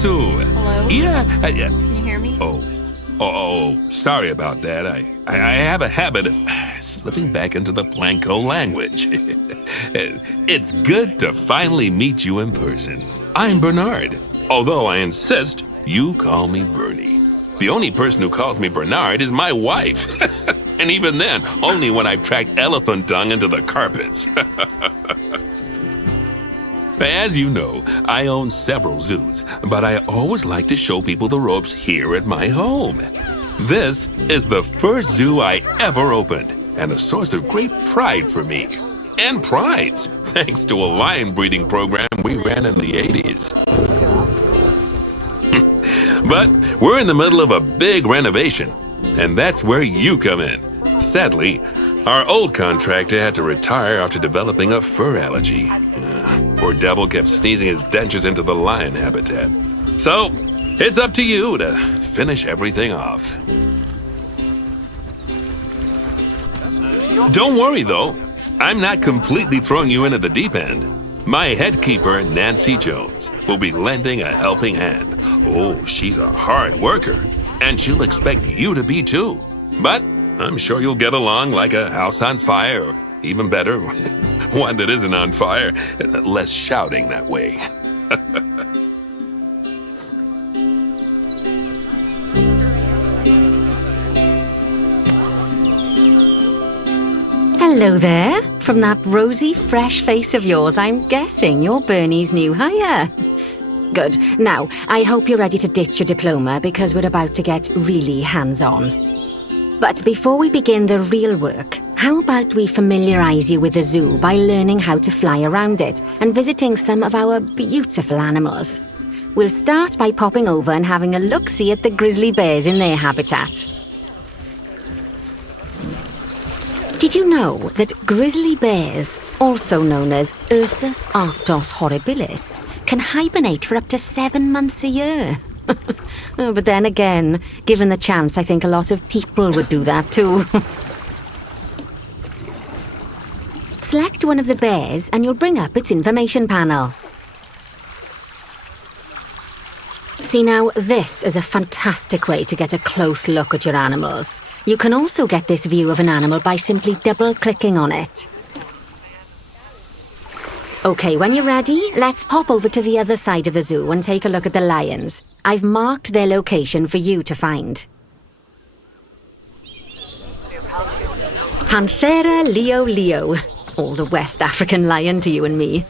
to... Hello? Yeah, Can you hear me? Sorry about that. I have a habit of slipping back into the Planko language. It's good to finally meet you in person. I'm Bernard, although I insist you call me Bernie. The only person who calls me Bernard is my wife. And even then, only when I've tracked elephant dung into the carpets. As you know, I own several zoos, but I always like to show people the ropes here at my home. This is the first zoo I ever opened, and a source of great pride for me. And prides, thanks to a lion breeding program we ran in the 80s. But we're in the middle of a big renovation, and that's where you come in. Sadly, our old contractor had to retire after developing a fur allergy. Poor devil kept sneezing his dentures into the lion habitat. So, it's up to you to finish everything off. Don't worry, though. I'm not completely throwing you into the deep end. My head keeper, Nancy Jones, will be lending a helping hand. Oh, she's a hard worker, and she'll expect you to be too. But I'm sure you'll get along like a house on fire, or even better, one that isn't on fire. Less shouting that way. Hello there. From that rosy, fresh face of yours, I'm guessing you're Bernie's new hire. Good. Now, I hope you're ready to ditch your diploma because we're about to get really hands-on. But before we begin the real work, how about we familiarize you with the zoo by learning how to fly around it and visiting some of our beautiful animals. We'll start by popping over and having a look-see at the grizzly bears in their habitat. Did you know that grizzly bears, also known as Ursus arctos horribilis, can hibernate for up to 7 months a year? But then again, given the chance, I think a lot of people would do that too. Select one of the bears and you'll bring up its information panel. See now, this is a fantastic way to get a close look at your animals. You can also get this view of an animal by simply double-clicking on it. Okay, when you're ready, let's pop over to the other side of the zoo and take a look at the lions. I've marked their location for you to find. Panthera leo leo, or the West African lion to you and me.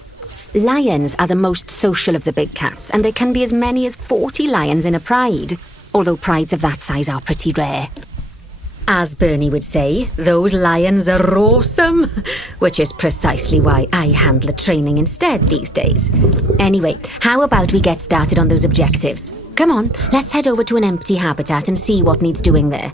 Lions are the most social of the big cats, and there can be as many as 40 lions in a pride, although prides of that size are pretty rare. As Bernie would say, those lions are awesome, which is precisely why I handle the training instead these days. Anyway, how about we get started on those objectives? Come on, let's head over to an empty habitat and see what needs doing there.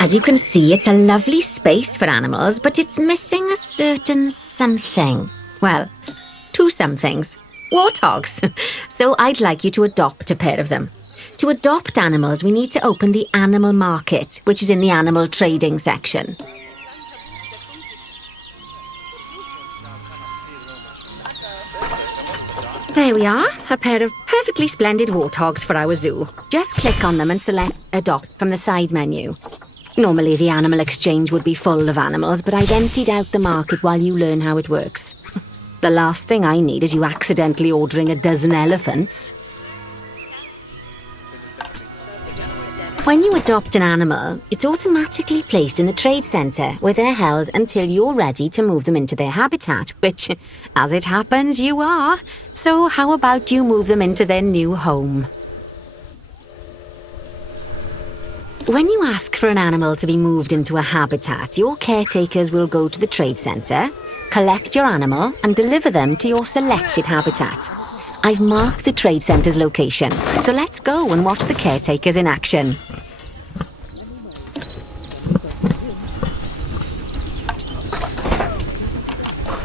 As you can see, it's a lovely space for animals, but it's missing a certain something. Well, 2 somethings. Warthogs. So I'd like you to adopt a pair of them. To adopt animals, we need to open the animal market, which is in the animal trading section. There we are, a pair of perfectly splendid warthogs for our zoo. Just click on them and select Adopt from the side menu. Normally the animal exchange would be full of animals, but I've emptied out the market while you learn how it works. The last thing I need is you accidentally ordering a dozen elephants. When you adopt an animal, it's automatically placed in the trade centre, where they're held until you're ready to move them into their habitat, which, as it happens, you are. So how about you move them into their new home? When you ask for an animal to be moved into a habitat, your caretakers will go to the trade centre, collect your animal and deliver them to your selected habitat. I've marked the trade centre's location, so let's go and watch the caretakers in action.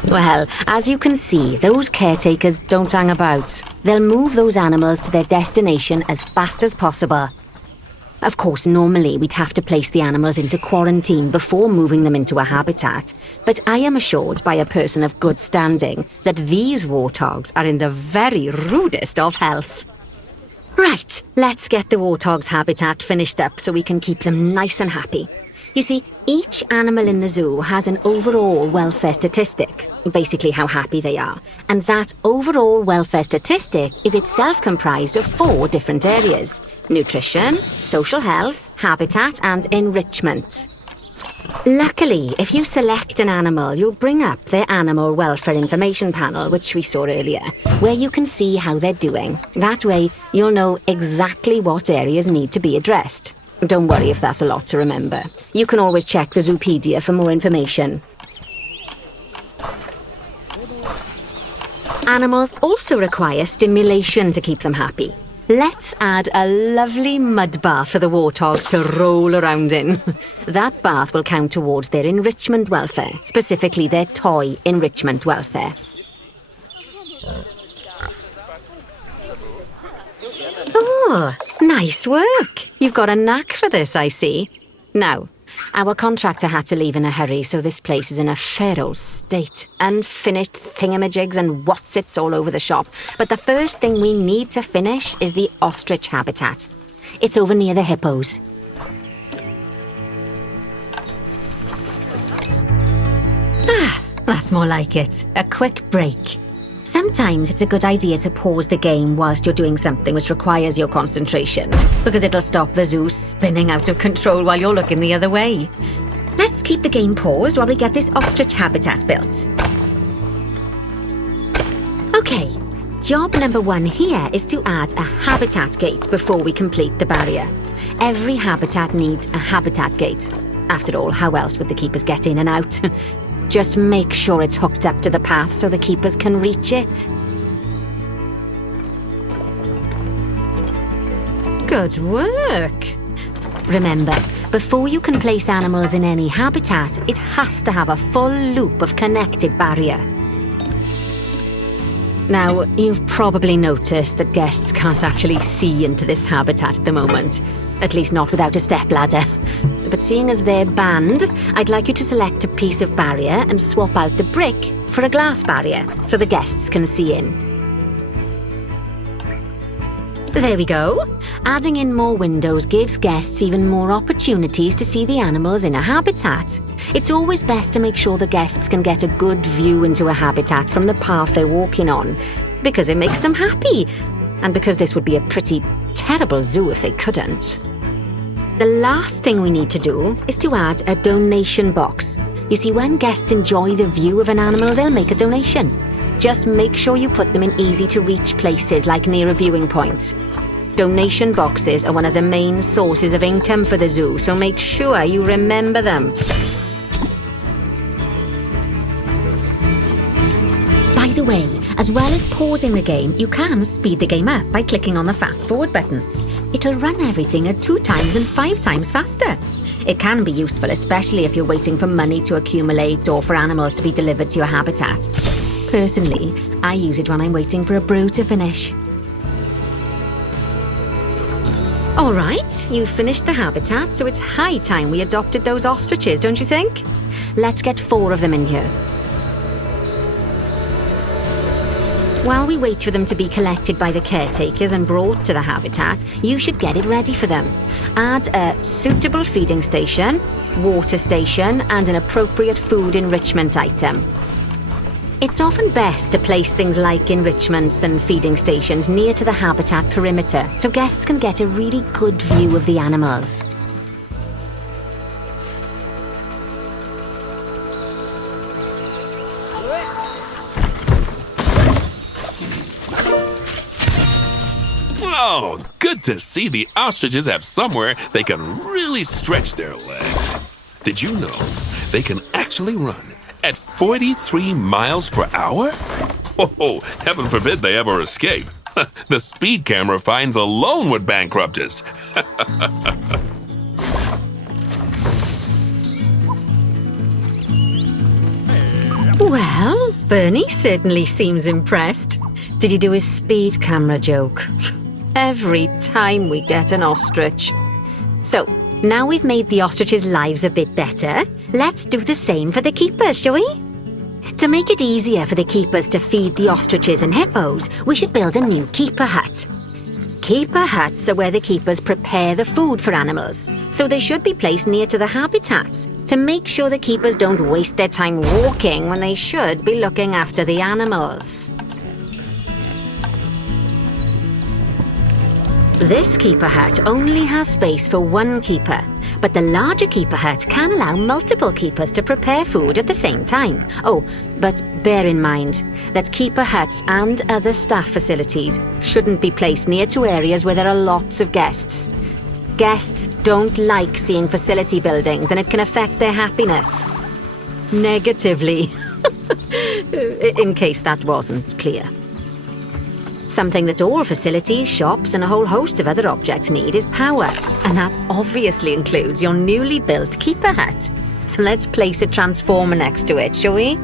Well, as you can see, those caretakers don't hang about. They'll move those animals to their destination as fast as possible. Of course, normally we'd have to place the animals into quarantine before moving them into a habitat, but I am assured by a person of good standing that these warthogs are in the very rudest of health. Right, let's get the warthog's habitat finished up so we can keep them nice and happy. You see, each animal in the zoo has an overall welfare statistic, basically how happy they are. And that overall welfare statistic is itself comprised of 4 different areas: nutrition, social health, habitat, and enrichment. Luckily, if you select an animal, you'll bring up their animal welfare information panel, which we saw earlier, where you can see how they're doing. That way, you'll know exactly what areas need to be addressed. Don't worry if that's a lot to remember. You can always check the Zoopedia for more information. Animals also require stimulation to keep them happy. Let's add a lovely mud bath for the warthogs to roll around in. That bath will count towards their enrichment welfare, specifically their toy enrichment welfare. Oh, nice work. You've got a knack for this, I see. Now, our contractor had to leave in a hurry, so this place is in a feral state. Unfinished thingamajigs and whatsits all over the shop. But the first thing we need to finish is the ostrich habitat. It's over near the hippos. Ah, that's more like it. A quick break. Sometimes it's a good idea to pause the game whilst you're doing something which requires your concentration, because it'll stop the zoo spinning out of control while you're looking the other way. Let's keep the game paused while we get this ostrich habitat built. Okay, job number 1 here is to add a habitat gate before we complete the barrier. Every habitat needs a habitat gate. After all, how else would the keepers get in and out? Just make sure it's hooked up to the path so the keepers can reach it. Good work! Remember, before you can place animals in any habitat, it has to have a full loop of connected barrier. Now, you've probably noticed that guests can't actually see into this habitat at the moment. At least not without a stepladder. But seeing as they're banned, I'd like you to select a piece of barrier and swap out the brick for a glass barrier so the guests can see in. There we go. Adding in more windows gives guests even more opportunities to see the animals in a habitat. It's always best to make sure the guests can get a good view into a habitat from the path they're walking on, because it makes them happy, and because this would be a pretty terrible zoo if they couldn't. The last thing we need to do is to add a donation box. You see, when guests enjoy the view of an animal, they'll make a donation. Just make sure you put them in easy-to-reach places, like near a viewing point. Donation boxes are one of the main sources of income for the zoo, so make sure you remember them. By the way, as well as pausing the game, you can speed the game up by clicking on the fast-forward button. It'll run everything at 2 times and 5 times faster. It can be useful, especially if you're waiting for money to accumulate or for animals to be delivered to your habitat. Personally, I use it when I'm waiting for a brew to finish. All right, you've finished the habitat, so it's high time we adopted those ostriches, don't you think? Let's get 4 of them in here. While we wait for them to be collected by the caretakers and brought to the habitat, you should get it ready for them. Add a suitable feeding station, water station, and an appropriate food enrichment item. It's often best to place things like enrichments and feeding stations near to the habitat perimeter, so guests can get a really good view of the animals. Oh, good to see the ostriches have somewhere they can really stretch their legs. Did you know they can actually run At 43 miles per hour? Oh, heaven forbid they ever escape. The speed camera fines alone would bankrupt us. Well, Bernie certainly seems impressed. Did he do his speed camera joke? Every time we get an ostrich. So, now we've made the ostriches' lives a bit better, let's do the same for the keepers, shall we? To make it easier for the keepers to feed the ostriches and hippos, we should build a new keeper hut. Keeper huts are where the keepers prepare the food for animals, so they should be placed near to the habitats to make sure the keepers don't waste their time walking when they should be looking after the animals. This keeper hut only has space for one keeper, but the larger keeper hut can allow multiple keepers to prepare food at the same time. Oh, but bear in mind that keeper huts and other staff facilities shouldn't be placed near to areas where there are lots of guests. Guests don't like seeing facility buildings, and it can affect their happiness negatively. In case that wasn't clear. Something that all facilities, shops, and a whole host of other objects need is power, and that obviously includes your newly built keeper hut. So let's place a transformer next to it, shall we?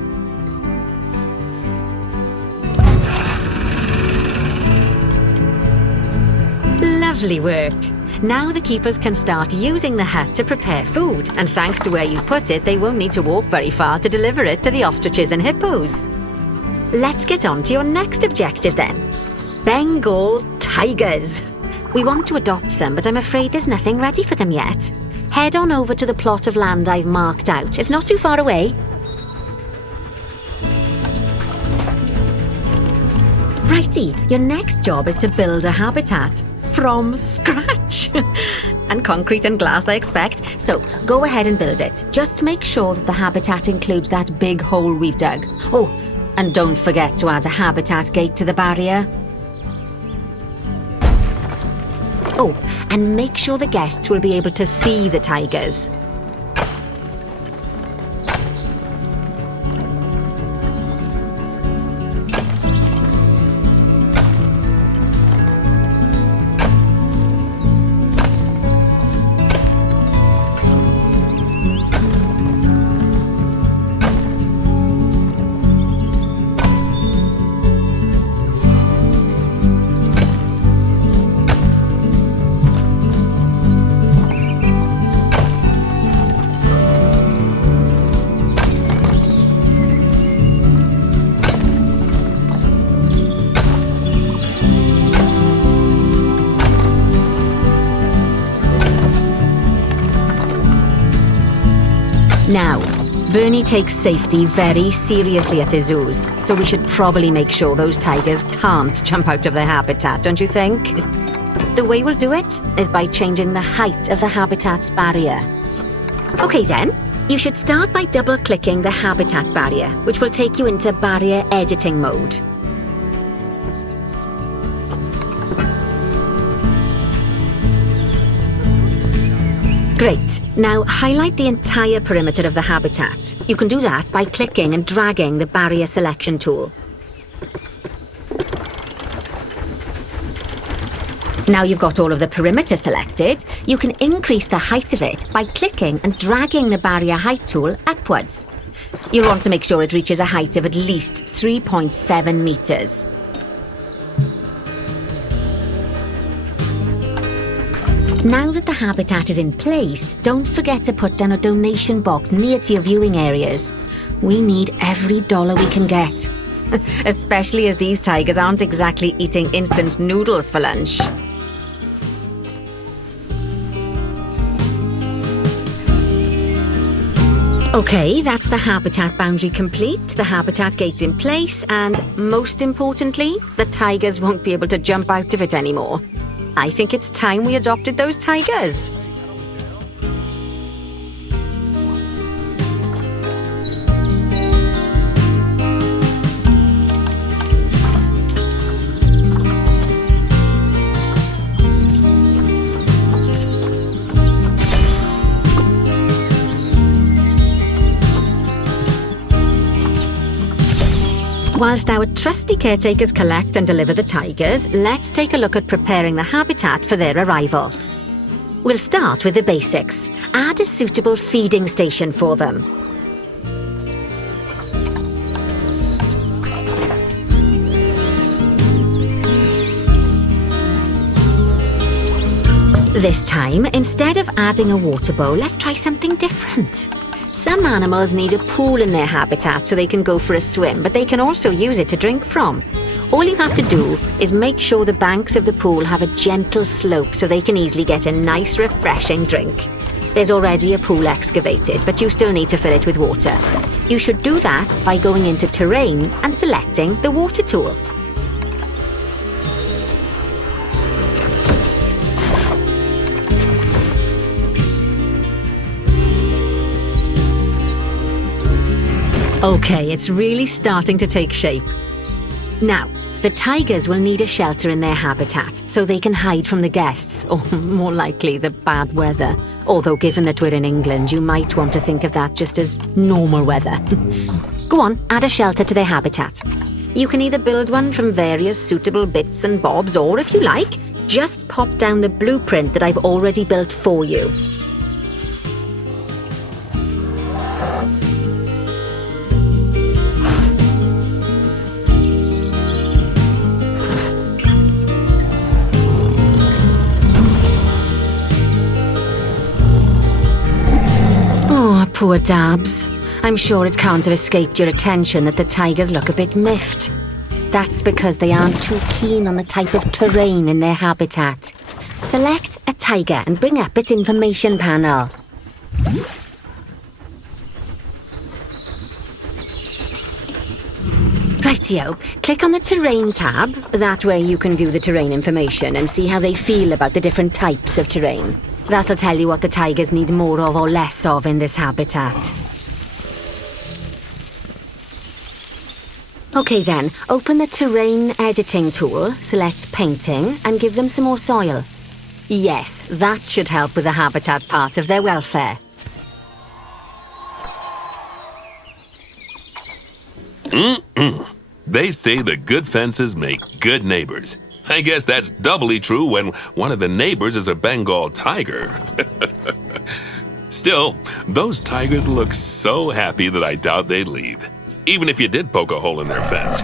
Lovely work. Now the keepers can start using the hut to prepare food, and thanks to where you've put it, they won't need to walk very far to deliver it to the ostriches and hippos. Let's get on to your next objective then. Bengal tigers. We want to adopt some, but I'm afraid there's nothing ready for them yet. Head on over to the plot of land I've marked out. It's not too far away. Righty, your next job is to build a habitat from scratch. And concrete and glass, I expect. So go ahead and build it. Just make sure that the habitat includes that big hole we've dug. Oh, and don't forget to add a habitat gate to the barrier. Oh, and make sure the guests will be able to see the tigers. Now, Bernie takes safety very seriously at his zoos, so we should probably make sure those tigers can't jump out of their habitat, don't you think? The way we'll do it is by changing the height of the habitat's barrier. Okay then, you should start by double-clicking the habitat barrier, which will take you into barrier editing mode. Great. Now highlight the entire perimeter of the habitat. You can do that by clicking and dragging the barrier selection tool. Now you've got all of the perimeter selected, you can increase the height of it by clicking and dragging the barrier height tool upwards. You'll want to make sure it reaches a height of at least 3.7 meters. Now that the habitat is in place, don't forget to put down a donation box near to your viewing areas. We need every dollar we can get. Especially as these tigers aren't exactly eating instant noodles for lunch. Okay, that's the habitat boundary complete, the habitat gate in place, and most importantly, the tigers won't be able to jump out of it anymore. I think it's time we adopted those tigers. Whilst our trusty caretakers collect and deliver the tigers, let's take a look at preparing the habitat for their arrival. We'll start with the basics. Add a suitable feeding station for them. This time, instead of adding a water bowl, let's try something different. Some animals need a pool in their habitat so they can go for a swim, but they can also use it to drink from. All you have to do is make sure the banks of the pool have a gentle slope so they can easily get a nice, refreshing drink. There's already a pool excavated, but you still need to fill it with water. You should do that by going into Terrain and selecting the water tool. Okay, it's really starting to take shape. Now, the tigers will need a shelter in their habitat so they can hide from the guests, or more likely the bad weather. Although given that we're in England, you might want to think of that just as normal weather. Go on, add a shelter to their habitat. You can either build one from various suitable bits and bobs, or if you like, just pop down the blueprint that I've already built for you. Poor Dabs. I'm sure it can't have escaped your attention that the tigers look a bit miffed. That's because they aren't too keen on the type of terrain in their habitat. Select a tiger and bring up its information panel. Rightio, click on the Terrain tab. That way you can view the terrain information and see how they feel about the different types of terrain. That'll tell you what the tigers need more of or less of in this habitat. Okay then, open the Terrain editing tool, select Painting, and give them some more soil. Yes, that should help with the habitat part of their welfare. They say the good fences make good neighbors. I guess that's doubly true when one of the neighbors is a Bengal tiger. Still, those tigers look so happy that I doubt they'd leave, even if you did poke a hole in their fence.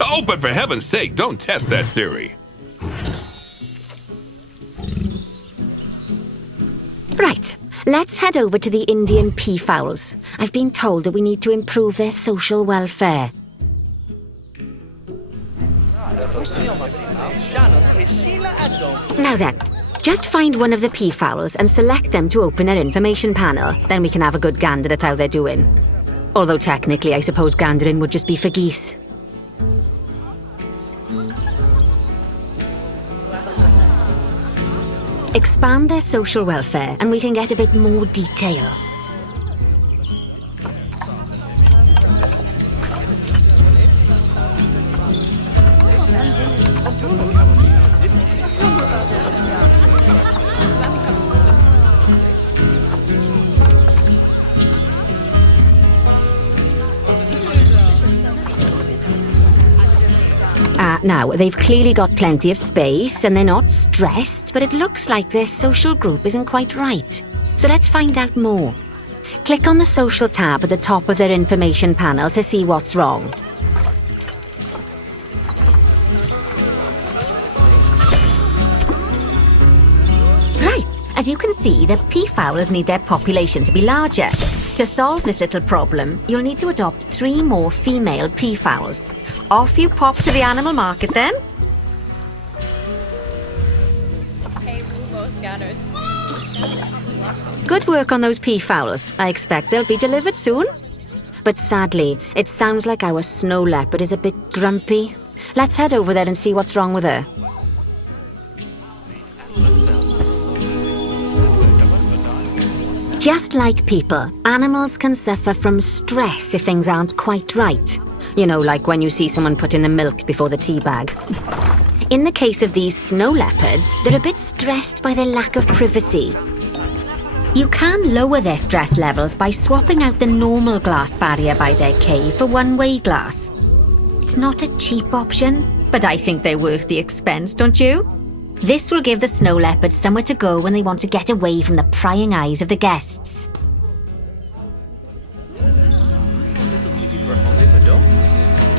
Oh, but for heaven's sake, don't test that theory. Right, let's head over to the Indian peafowls. I've been told that we need to improve their social welfare. Now then, just find one of the peafowls and select them to open their information panel. Then we can have a good gander at how they're doing. Although technically, I suppose gandering would just be for geese. Expand their social welfare and we can get a bit more detail. Now, they've clearly got plenty of space and they're not stressed, but it looks like their social group isn't quite right. So let's find out more. Click on the Social tab at the top of their information panel to see what's wrong. Right, as you can see, the peafowls need their population to be larger. To solve this little problem, you'll need to adopt 3 more female peafowls. Off you pop to the animal market then. Good work on those peafowls. I expect they'll be delivered soon. But sadly, it sounds like our snow leopard is a bit grumpy. Let's head over there and see what's wrong with her. Just like people, animals can suffer from stress if things aren't quite right. You know, like when you see someone put in the milk before the tea bag. In the case of these snow leopards, they're a bit stressed by their lack of privacy. You can lower their stress levels by swapping out the normal glass barrier by their cave for one-way glass. It's not a cheap option, but I think they're worth the expense, don't you? This will give the snow leopards somewhere to go when they want to get away from the prying eyes of the guests.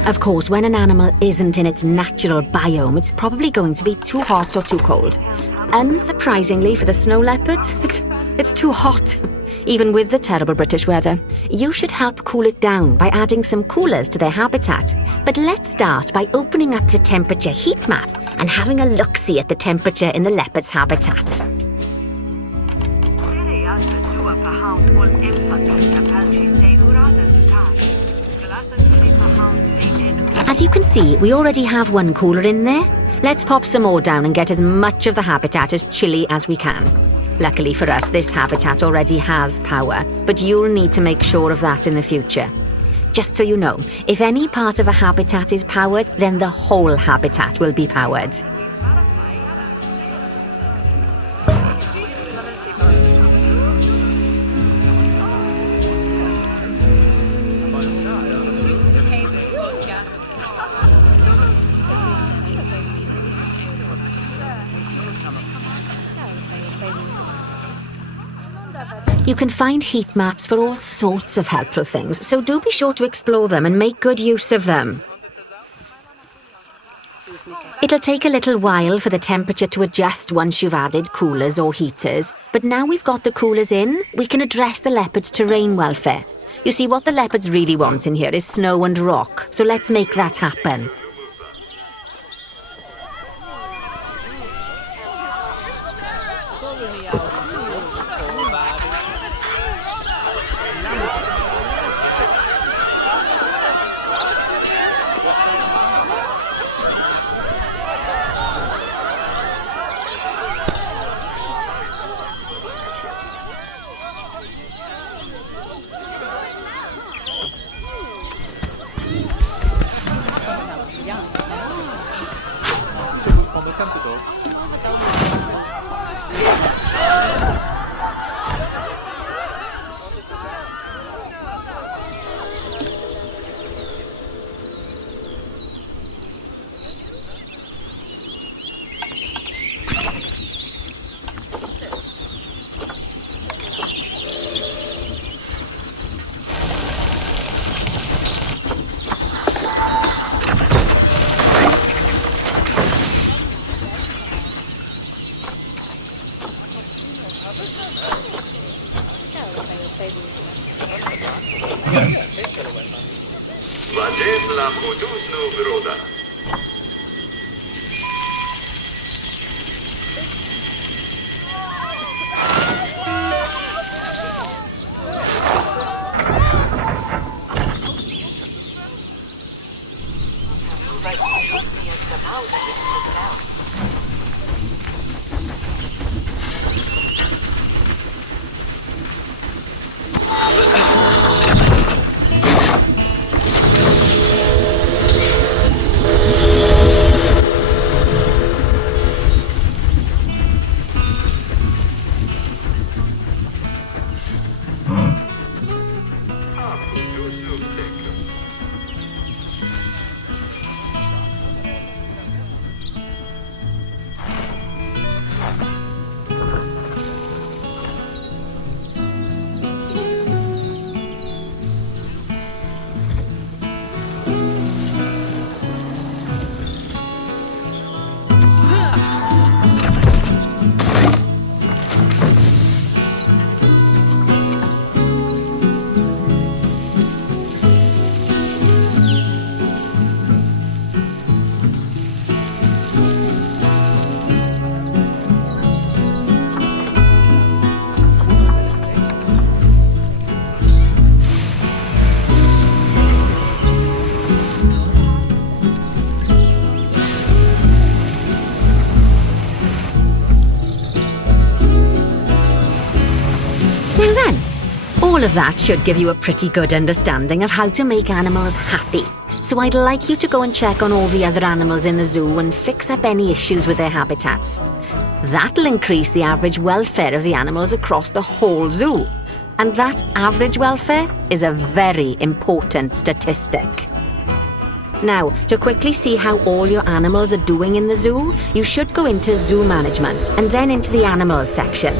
Of course, when an animal isn't in its natural biome, it's probably going to be too hot or too cold. Unsurprisingly for the snow leopards, it's too hot. Even with the terrible British weather, you should help cool it down by adding some coolers to their habitat. But let's start by opening up the temperature heat map and having a look-see at the temperature in the leopard's habitat. As you can see, we already have one cooler in there. Let's pop some more down and get as much of the habitat as chilly as we can. Luckily for us, this habitat already has power, but you'll need to make sure of that in the future. Just so you know, if any part of a habitat is powered, then the whole habitat will be powered. You can find heat maps for all sorts of helpful things, so do be sure to explore them and make good use of them. It'll take a little while for the temperature to adjust once you've added coolers or heaters, but now we've got the coolers in, we can address the leopards' terrain welfare. You see, what the leopards really want in here is snow and rock, so let's make that happen. Dla podróżną wroda. Well then, all of that should give you a pretty good understanding of how to make animals happy. So I'd like you to go and check on all the other animals in the zoo and fix up any issues with their habitats. That'll increase the average welfare of the animals across the whole zoo. And that average welfare is a very important statistic. Now, to quickly see how all your animals are doing in the zoo, you should go into Zoo Management and then into the Animals section.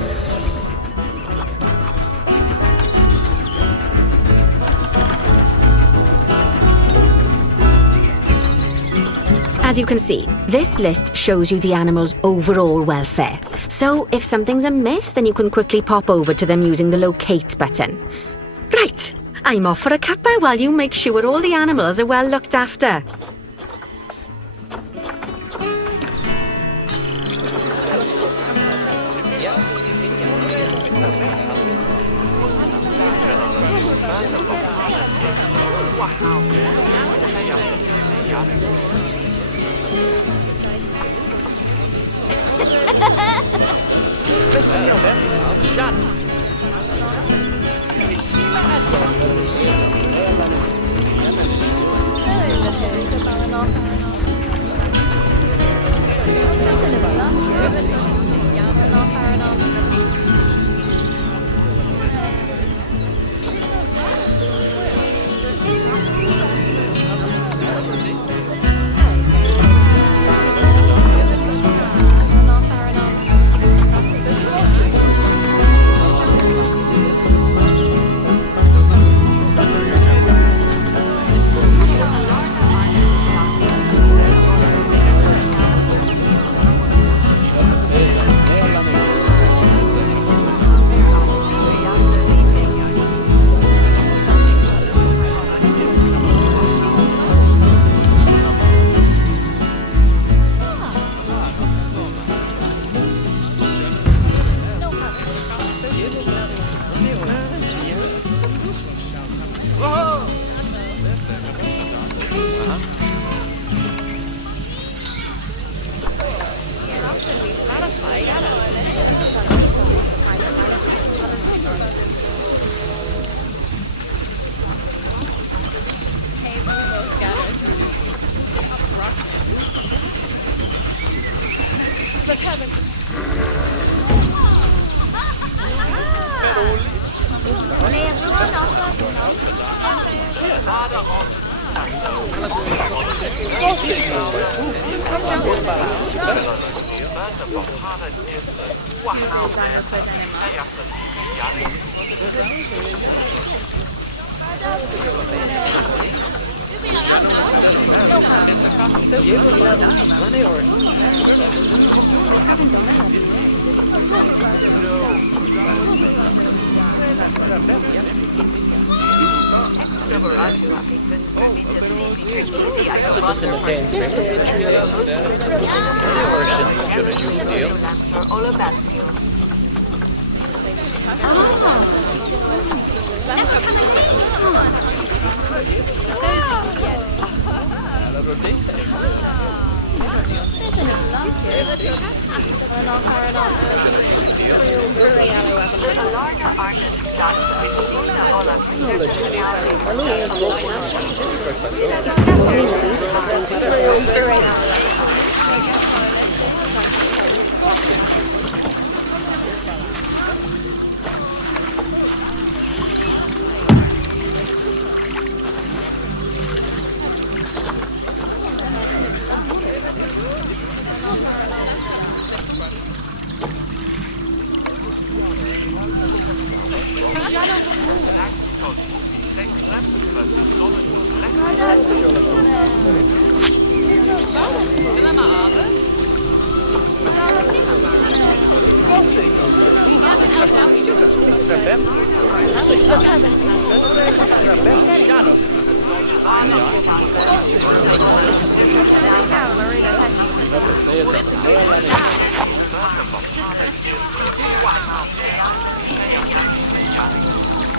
As you can see, this list shows you the animals' overall welfare. So if something's amiss, then you can quickly pop over to them using the Locate button. Right, I'm off for a cuppa while you make sure all the animals are well looked after.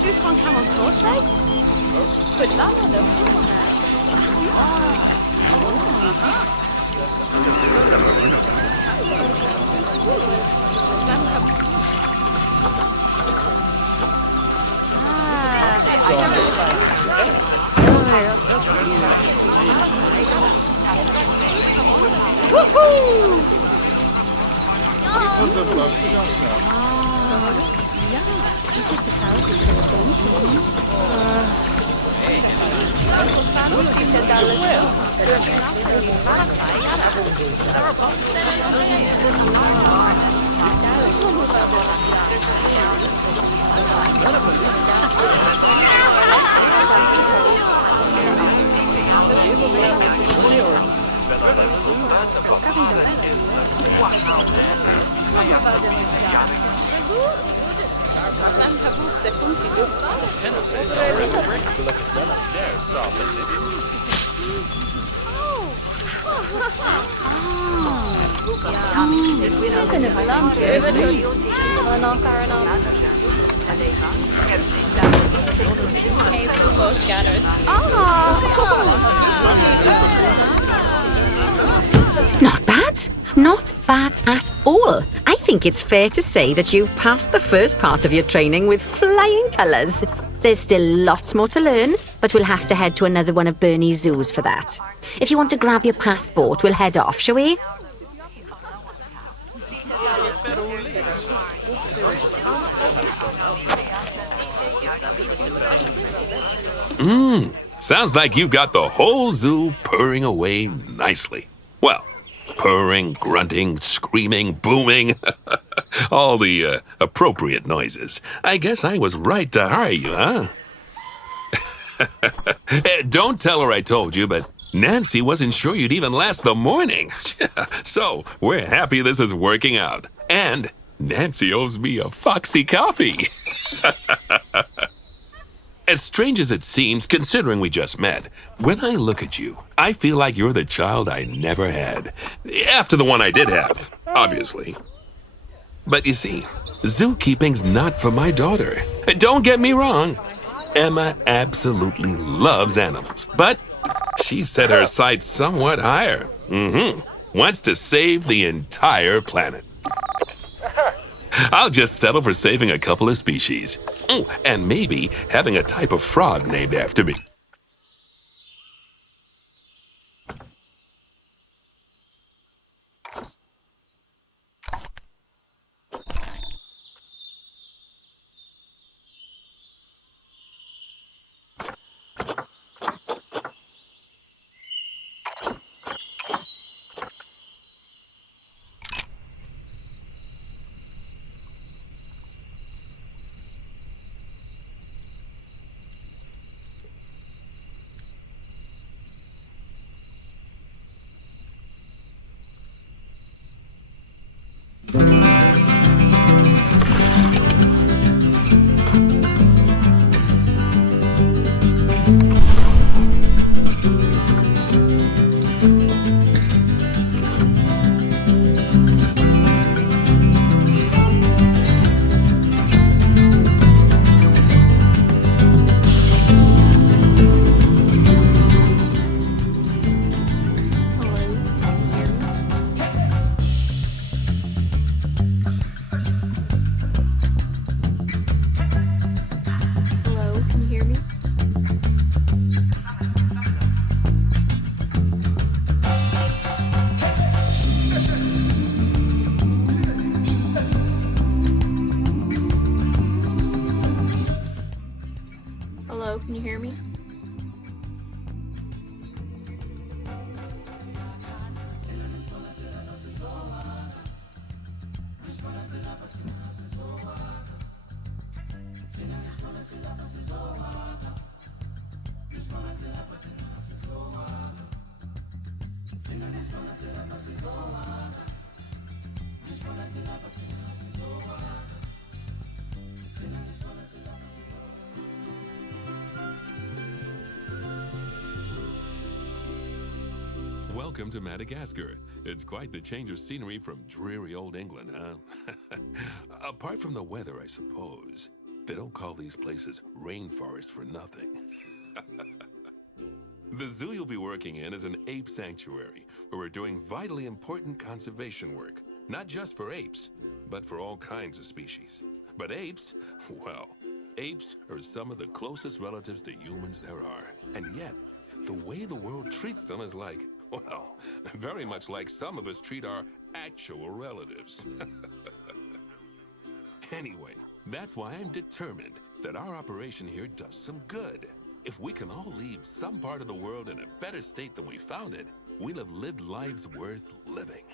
Du sprang han på sig? Pudlar han upp? Not bad. Not bad at all. I think it's fair to say that you've passed the first part of your training with flying colours. There's still lots more to learn, but we'll have to head to another one of Bernie's zoos for that. If you want to grab your passport, we'll head off, shall we? Sounds like you've got the whole zoo purring away nicely. Well, purring, grunting, screaming, booming. All the appropriate noises. I guess I was right to hire you, huh? Don't tell her I told you, but Nancy wasn't sure you'd even last the morning. So, we're happy this is working out. And Nancy owes me a Foxy coffee. As strange as it seems, considering we just met, when I look at you, I feel like you're the child I never had. After the one I did have, obviously. But you see, zookeeping's not for my daughter. Don't get me wrong. Emma absolutely loves animals, but she set her sights somewhat higher. Wants to save the entire planet. I'll just settle for saving a couple of species. And maybe having a type of frog named after me. Hello, can you hear me? Welcome to Madagascar. It's quite the change of scenery from dreary old England, huh? Apart from the weather, I suppose. They don't call these places rainforests for nothing. The zoo you'll be working in is an ape sanctuary, where we're doing vitally important conservation work. Not just for apes, but for all kinds of species. But apes, well, apes are some of the closest relatives to humans there are. And yet, the way the world treats them is like, Well, very much like some of us treat our actual relatives. Anyway, that's why I'm determined that our operation here does some good. If we can all leave some part of the world in a better state than we found it, we'll have lived lives worth living.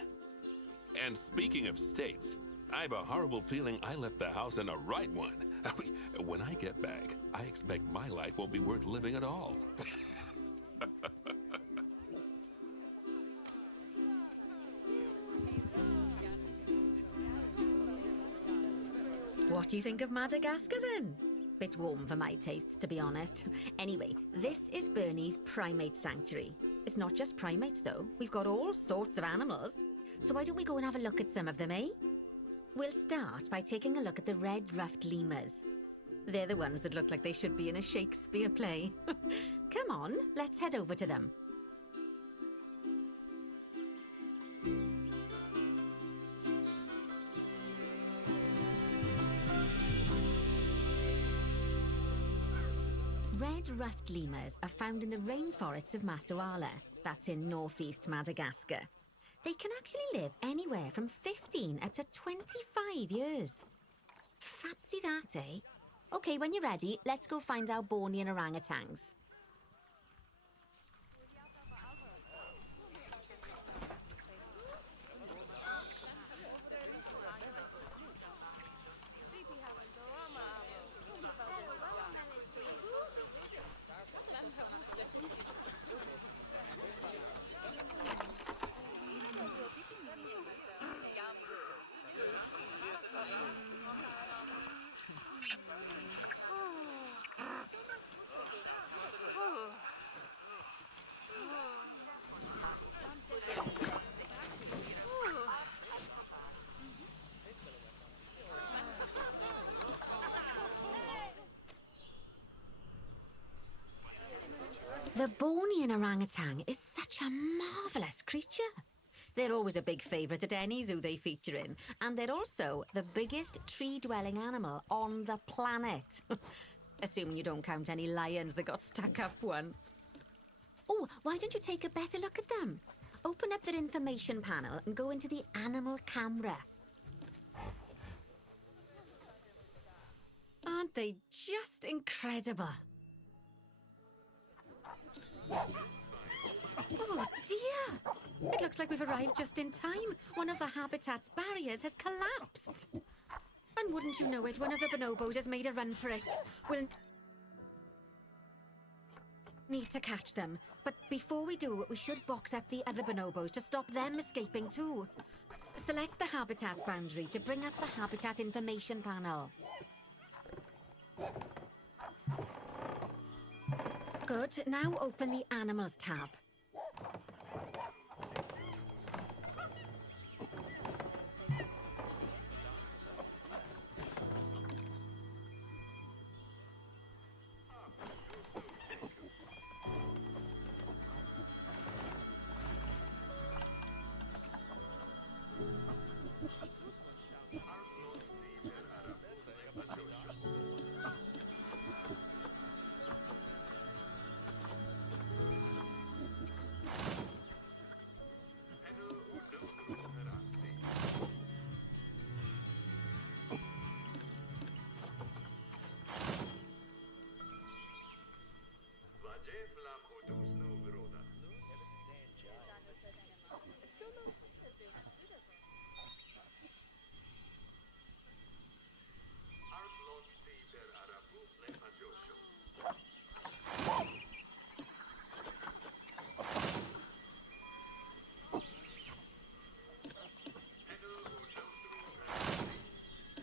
And speaking of states, I have a horrible feeling I left the house in the right one. When I get back, I expect my life won't be worth living at all. What do you think of Madagascar then? Bit warm for my taste, to be honest. Anyway, this is Bernie's primate sanctuary. It's not just primates though, we've got all sorts of animals. So why don't we go and have a look at some of them, eh? We'll start by taking a look at the red-ruffed lemurs. They're the ones that look like they should be in a Shakespeare play. Come on, let's head over to them. Red-ruffed lemurs are found in the rainforests of Massoala. That's in northeast Madagascar. They can actually live anywhere from 15 up to 25 years. Fancy that, eh? OK, when you're ready, let's go find our Bornean orangutans. The Bornean orangutan is such a marvellous creature. They're always a big favourite at any zoo they feature in, and they're also the biggest tree-dwelling animal on the planet. Assuming you don't count any lions that got stuck up one. Oh, why don't you take a better look at them? Open up their information panel and go into the animal camera. Aren't they just incredible? Oh dear! It looks like we've arrived just in time. One of the habitat's barriers has collapsed. And wouldn't you know it, one of the bonobos has made a run for it. We'll need to catch them. But before we do, we should box up the other bonobos to stop them escaping too. Select the habitat boundary to bring up the habitat information panel. Good, now open the Animals tab.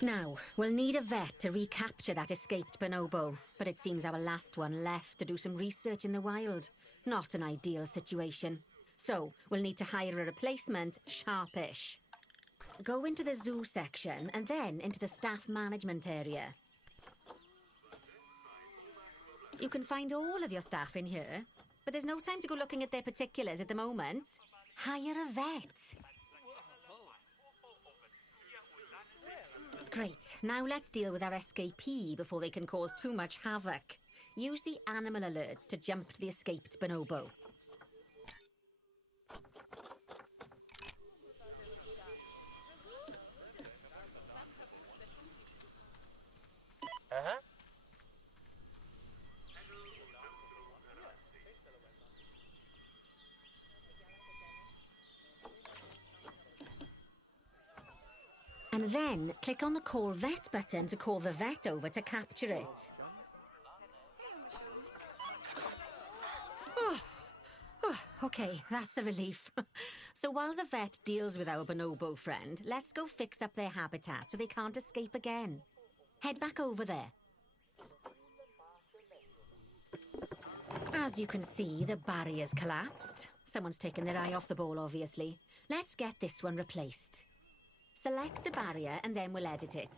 Now, we'll need a vet to recapture that escaped bonobo, but it seems our last one left to do some research in the wild. Not an ideal situation. So, we'll need to hire a replacement sharpish. Go into the zoo section and then into the staff management area. You can find all of your staff in here, but there's no time to go looking at their particulars at the moment. Hire a vet. Great, now let's deal with our escapee before they can cause too much havoc. Use the animal alerts to jump to the escaped bonobo. And then click on the Call Vet button to call the vet over to capture it. Okay, that's a relief. So while the vet deals with our bonobo friend, let's go fix up their habitat so they can't escape again. Head back over there. As you can see, the barrier's collapsed. Someone's taken their eye off the ball, obviously. Let's get this one replaced. Select the barrier and then we'll edit it.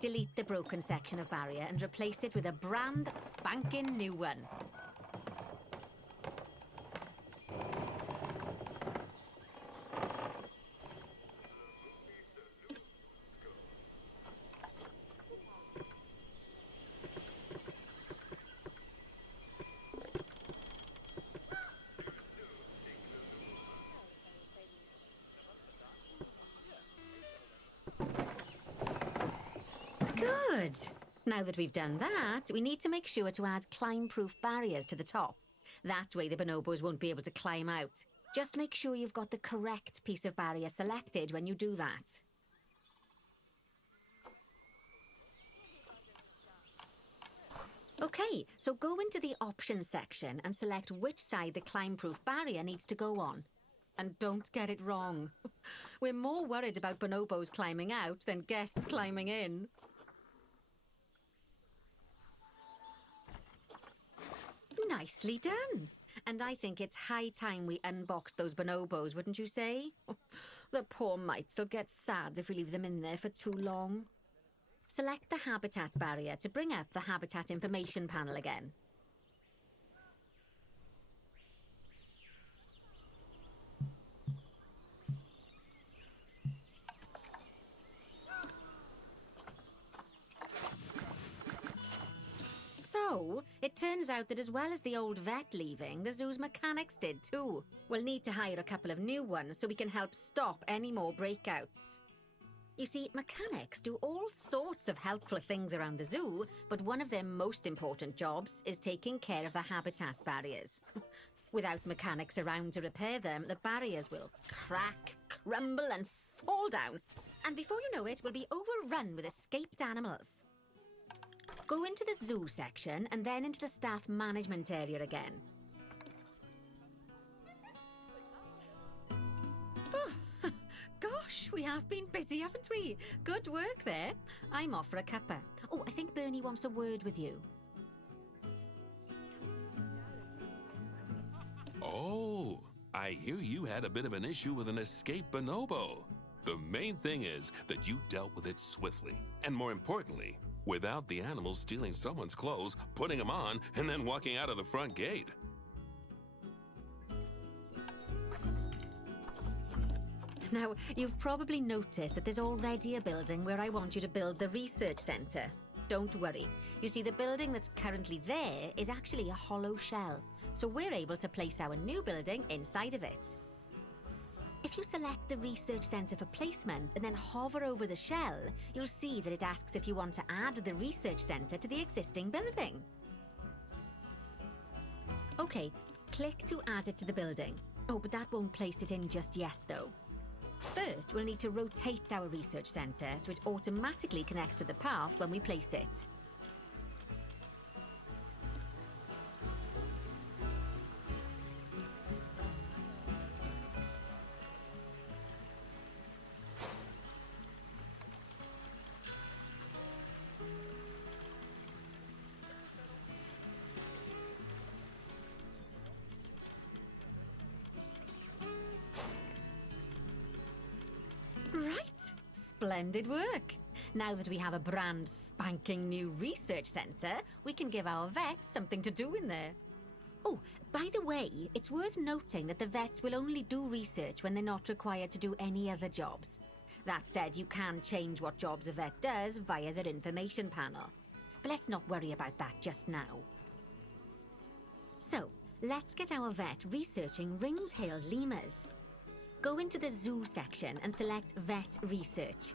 Delete the broken section of barrier and replace it with a brand spanking new one. Good. Now that we've done that, we need to make sure to add climb-proof barriers to the top. That way the bonobos won't be able to climb out. Just make sure you've got the correct piece of barrier selected when you do that. Okay, so go into the options section and select which side the climb-proof barrier needs to go on. And don't get it wrong. We're more worried about bonobos climbing out than guests climbing in. Nicely done. And I think it's high time we unboxed those bonobos, wouldn't you say? The poor mites will get sad if we leave them in there for too long. Select the habitat barrier to bring up the habitat information panel again. So, it turns out that as well as the old vet leaving, the zoo's mechanics did too. We'll need to hire a couple of new ones so we can help stop any more breakouts. You see, mechanics do all sorts of helpful things around the zoo, but one of their most important jobs is taking care of the habitat barriers. Without mechanics around to repair them, the barriers will crack, crumble and fall down. And before you know it, we'll be overrun with escaped animals. Go into the zoo section and then into the staff management area again. Oh, gosh, we have been busy, haven't we? Good work there. I'm off for a cuppa. Oh, I think Bernie wants a word with you. Oh, I hear you had a bit of an issue with an escaped bonobo. The main thing is that you dealt with it swiftly, and more importantly, without the animals stealing someone's clothes, putting them on, and then walking out of the front gate. Now, you've probably noticed that there's already a building where I want you to build the research centre. Don't worry. You see, the building that's currently there is actually a hollow shell, so we're able to place our new building inside of it. If you select the research centre for placement and then hover over the shell, you'll see that it asks if you want to add the research centre to the existing building. Okay, click to add it to the building. Oh, but that won't place it in just yet, though. First, we'll need to rotate our research centre so it automatically connects to the path when we place it. Right, splendid work. Now that we have a brand spanking new research centre, we can give our vets something to do in there. Oh, by the way, it's worth noting that the vets will only do research when they're not required to do any other jobs. That said, you can change what jobs a vet does via their information panel. But let's not worry about that just now. So, let's get our vet researching ring-tailed lemurs. Go into the zoo section and select Vet Research.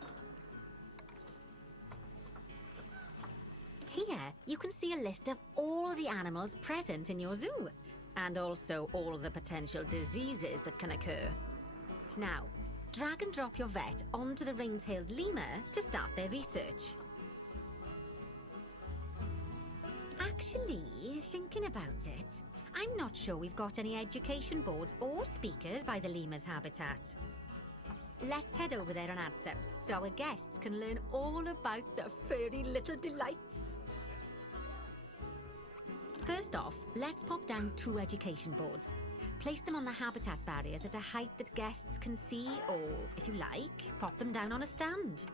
Here, you can see a list of all the animals present in your zoo, and also all the potential diseases that can occur. Now, Drag and drop your vet onto the ring-tailed lemur to start their research. Actually, thinking about it, I'm not sure we've got any education boards or speakers by the lemur's habitat. Let's head over there and add some, so our guests can learn all about the furry little delights. First off, let's pop down 2 education boards. Place them on the habitat barriers at a height that guests can see, or, if you like, pop them down on a stand.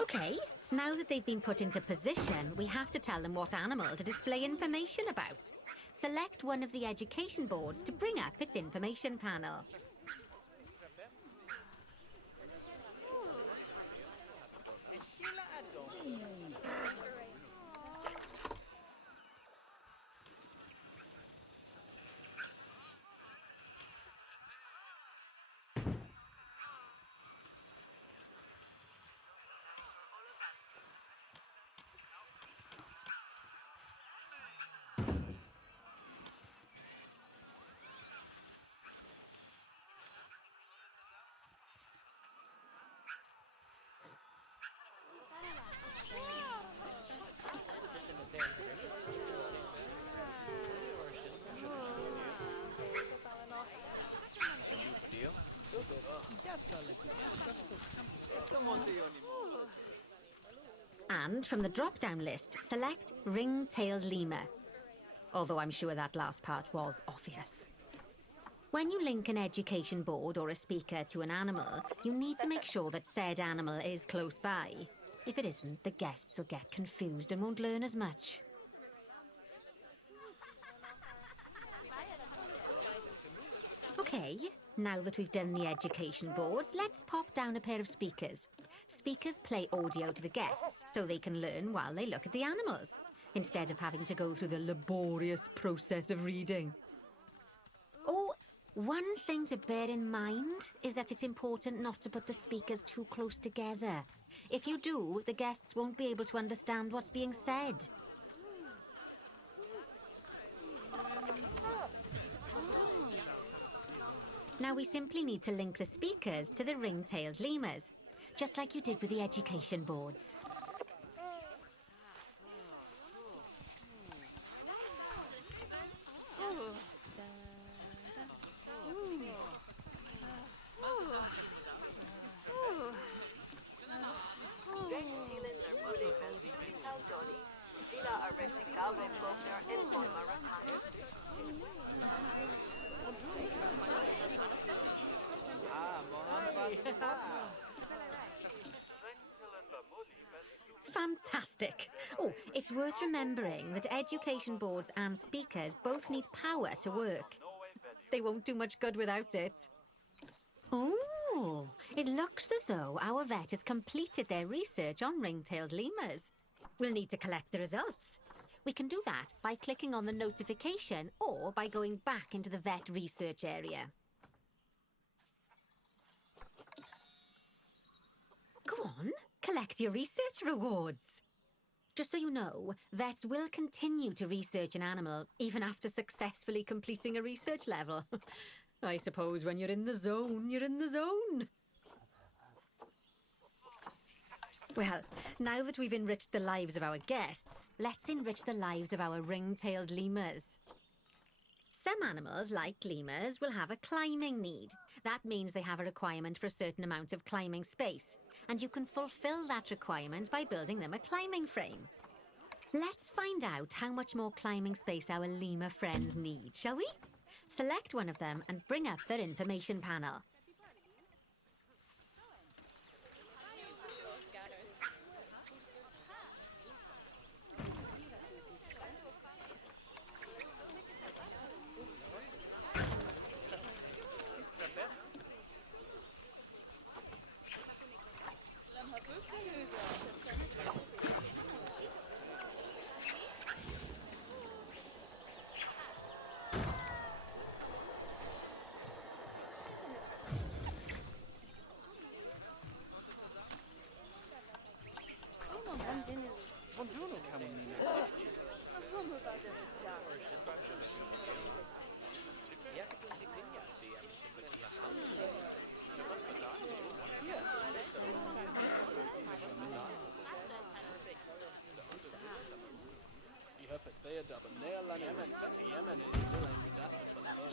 Okay, now that they've been put into position, we have to tell them what animal to display information about. Select one of the education boards to bring up its information panel. And from the drop-down list, select ring-tailed lemur. Although I'm sure that last part was obvious. When you link an education board or a speaker to an animal, you need to make sure that said animal is close by. If it isn't, the guests will get confused and won't learn as much. Okay, now that we've done the education boards, let's pop down a pair of speakers. Speakers play audio to the guests so they can learn while they look at the animals, instead of having to go through the laborious process of reading. Oh, one thing to bear in mind is that it's important not to put the speakers too close together. If you do, the guests won't be able to understand what's being said. Now we simply need to link the speakers to the ring-tailed lemurs, just like you did with the education boards. Fantastic! Oh, it's worth remembering that education boards and speakers both need power to work. They won't do much good without it. Oh, it looks as though our vet has completed their research on ring-tailed lemurs. We'll need to collect the results. We can do that by clicking on the notification or by going back into the vet research area. Go on, collect your research rewards. Just so you know, vets will continue to research an animal even after successfully completing a research level. I suppose when you're in the zone, you're in the zone. Well, now that we've enriched the lives of our guests, let's enrich the lives of our ring-tailed lemurs. Some animals, like lemurs, will have a climbing need. That means they have a requirement for a certain amount of climbing space, and you can fulfill that requirement by building them a climbing frame. Let's find out how much more climbing space our lemur friends need, shall we? Select one of them and bring up their information panel.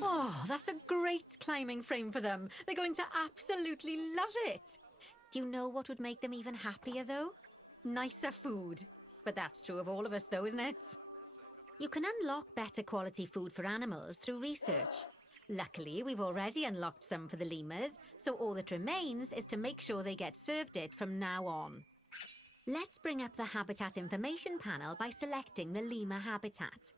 Oh, that's a great climbing frame for them. They're going to absolutely love it. Do you know what would make them even happier, though? Nicer food. But that's true of all of us, though, isn't it? You can unlock better quality food for animals through research. Luckily, we've already unlocked some for the lemurs, so all that remains is to make sure they get served it from now on. Let's bring up the Habitat Information panel by selecting the lemur habitat.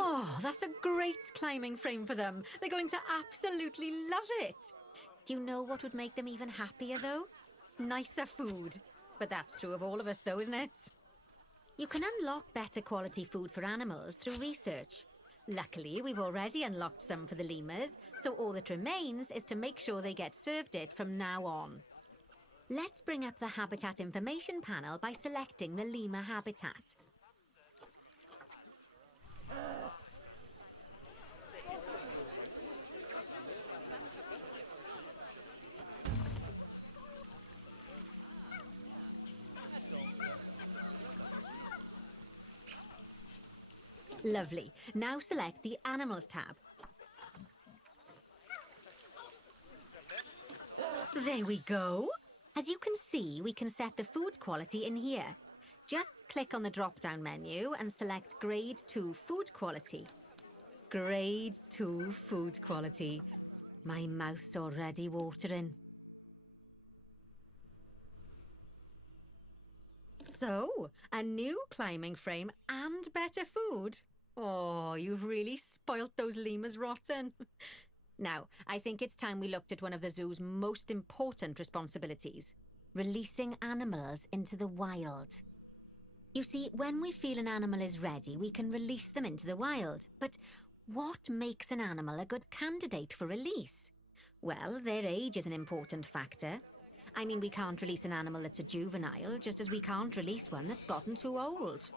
Oh, that's a great climbing frame for them. They're going to absolutely love it. Do you know what would make them even happier, though? Nicer food. But that's true of all of us, though, isn't it? You can unlock better quality food for animals through research. Luckily, we've already unlocked some for the lemurs, so all that remains is to make sure they get served it from now on. Let's bring up the Habitat Information panel by selecting the lemur habitat. Lovely. Now select the Animals tab. There we go. As you can see, we can set the food quality in here. Just click on the drop-down menu and select Grade 2 Food Quality. Grade 2 Food Quality. My mouth's already watering. So, a new climbing frame and better food. Oh, you've really spoilt those lemurs rotten. Now, I think it's time we looked at one of the zoo's most important responsibilities: releasing animals into the wild. You see, when we feel an animal is ready, we can release them into the wild. But what makes an animal a good candidate for release? Well, their age is an important factor. I mean, we can't release an animal that's a juvenile, just as we can't release one that's gotten too old.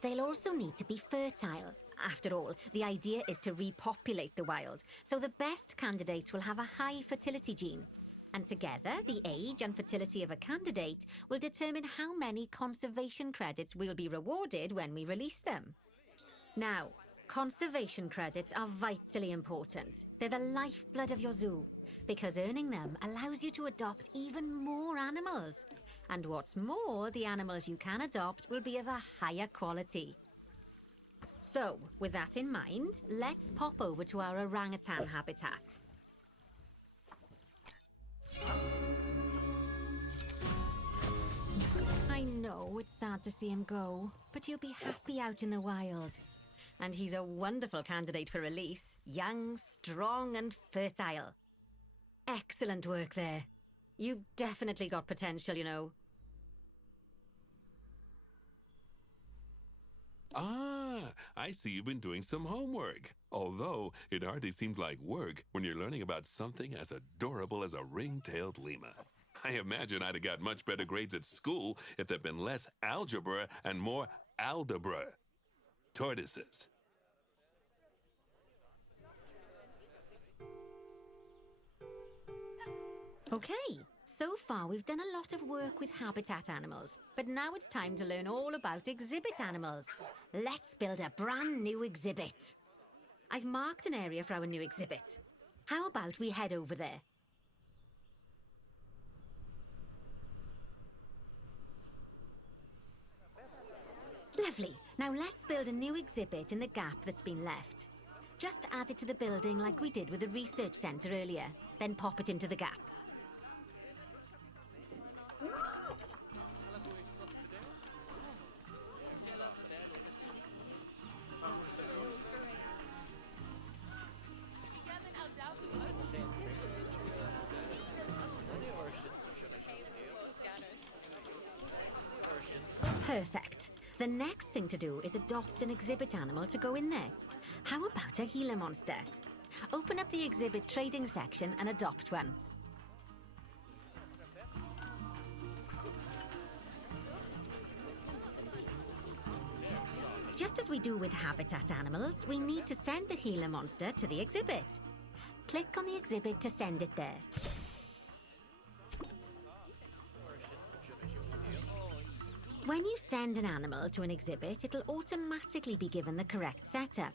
They'll also need to be fertile. After all, the idea is to repopulate the wild, so the best candidates will have a high fertility gene. And together, the age and fertility of a candidate will determine how many conservation credits we'll be rewarded when we release them. Now, conservation credits are vitally important. They're the lifeblood of your zoo, because earning them allows you to adopt even more animals. And what's more, the animals you can adopt will be of a higher quality. So, with that in mind, let's pop over to our orangutan habitat. I know it's sad to see him go, but he'll be happy out in the wild. And he's a wonderful candidate for release. Young, strong and fertile. Excellent work there. You've definitely got potential, you know. Ah, I see you've been doing some homework. Although, it hardly seems like work when you're learning about something as adorable as a ring-tailed lemur. I imagine I'd have got much better grades at school if there'd been less algebra and more aldebra. Tortoises. Okay, so far we've done a lot of work with habitat animals, but now it's time to learn all about exhibit animals. Let's build a brand new exhibit. I've marked an area for our new exhibit. How about we head over there? Lovely. Now let's build a new exhibit in the gap that's been left. Just add it to the building like we did with the research centre earlier, then pop it into the gap. Perfect. The next thing to do is adopt an exhibit animal to go in there. How about a Gila monster? Open up the exhibit trading section and adopt one. Just as we do with habitat animals, we need to send the Gila monster to the exhibit. Click on the exhibit to send it there. When you send an animal to an exhibit, it'll automatically be given the correct setup.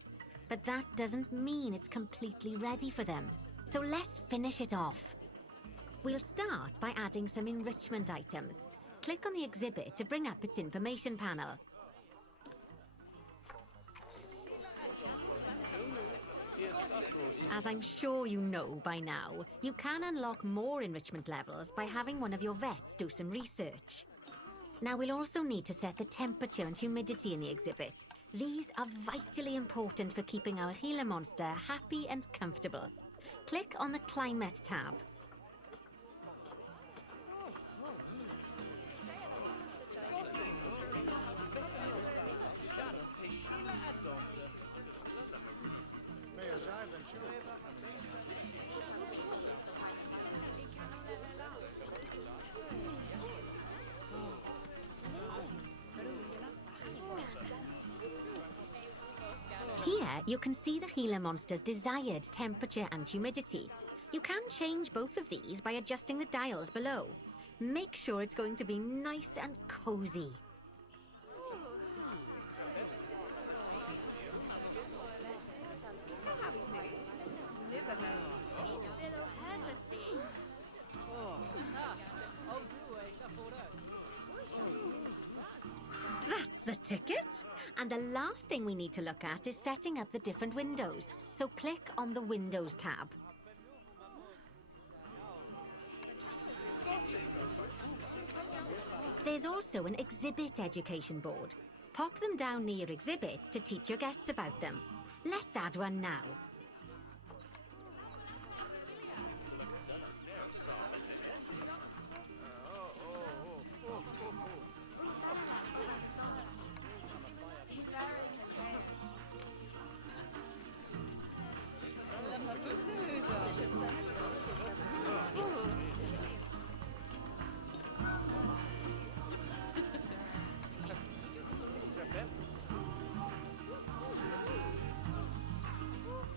But that doesn't mean it's completely ready for them. So let's finish it off. We'll start by adding some enrichment items. Click on the exhibit to bring up its information panel. As I'm sure you know by now, you can unlock more enrichment levels by having one of your vets do some research. Now we'll also need to set the temperature and humidity in the exhibit. These are vitally important for keeping our Gila monster happy and comfortable. Click on the Climate tab. Here, you can see the Gila monster's desired temperature and humidity. You can change both of these by adjusting the dials below. Make sure it's going to be nice and cozy. That's the ticket! And the last thing we need to look at is setting up the different windows. So click on the Windows tab. There's also an exhibit education board. Pop them down near your exhibits to teach your guests about them. Let's add one now.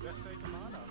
Let's say come on up.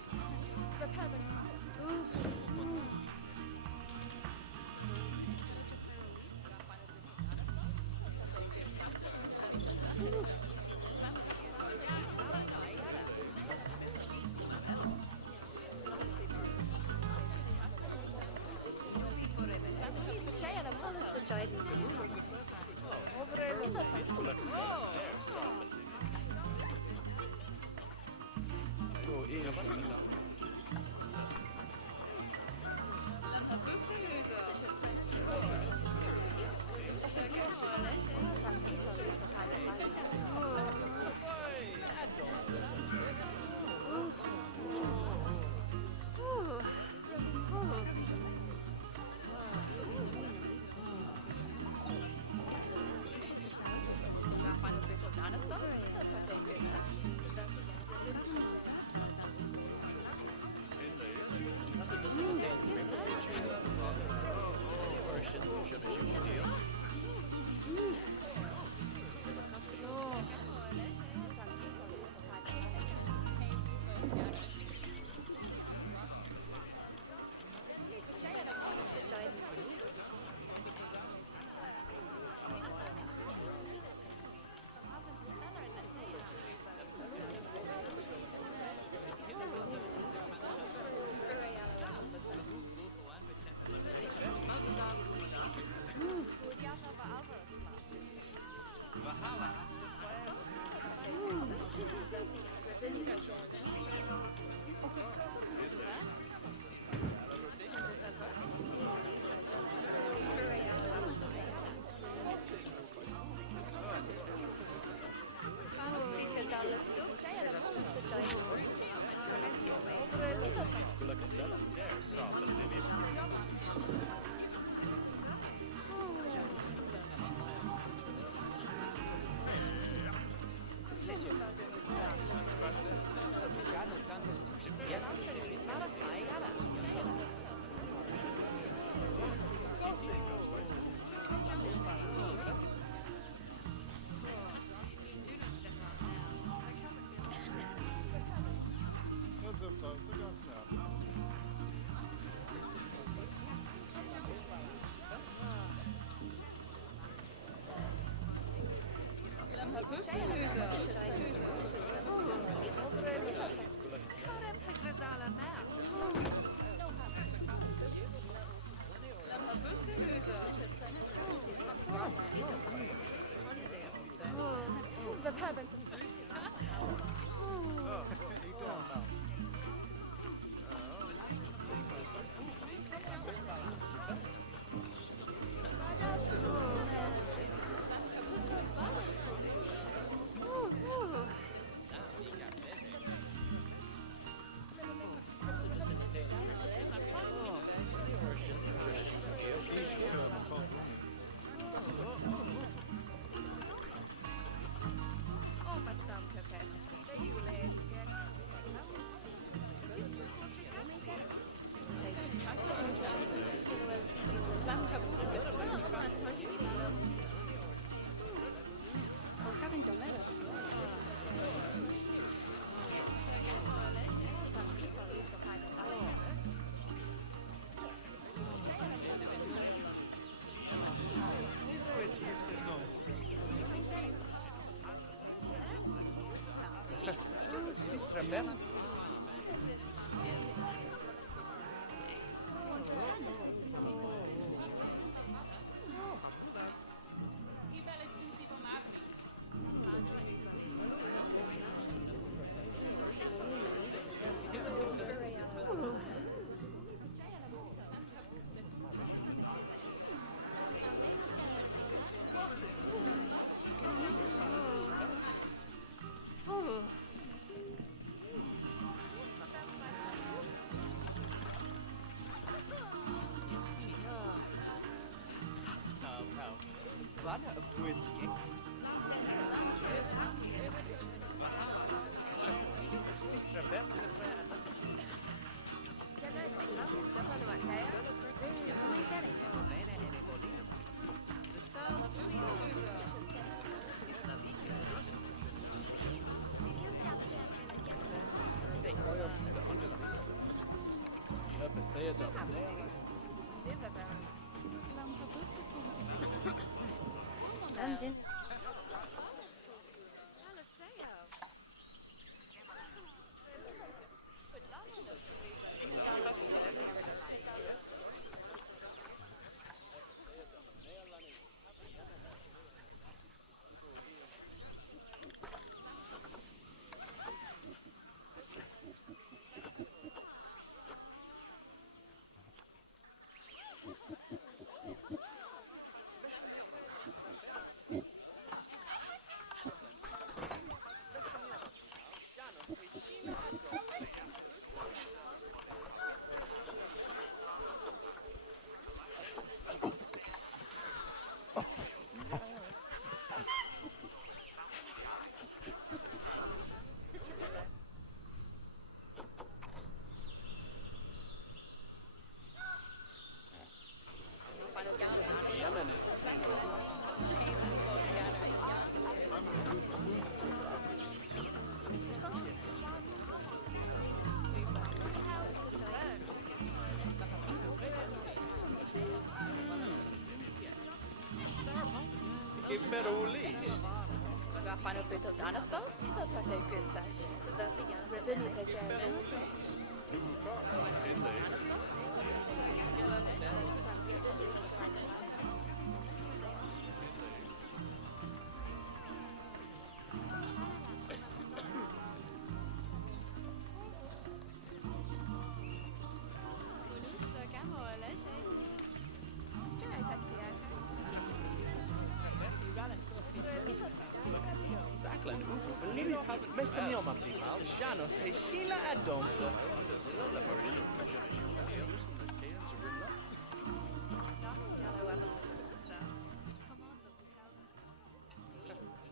Semioma primal, Janos Heshila Adomta.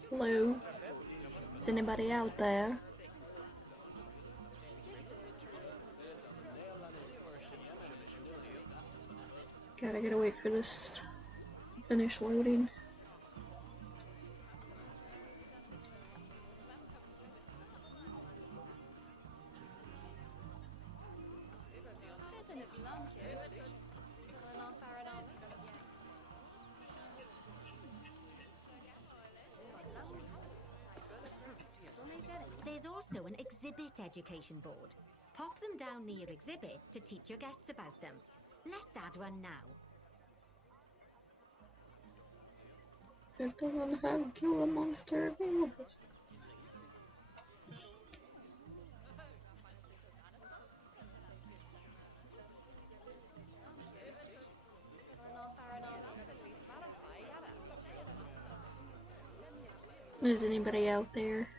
Hello? Is anybody out there? Gotta wait for this to finish loading. There's also an exhibit education board. Pop them down near exhibits to teach your guests about them. Let's add one now. It doesn't have Kill a Monster available. Is anybody out there?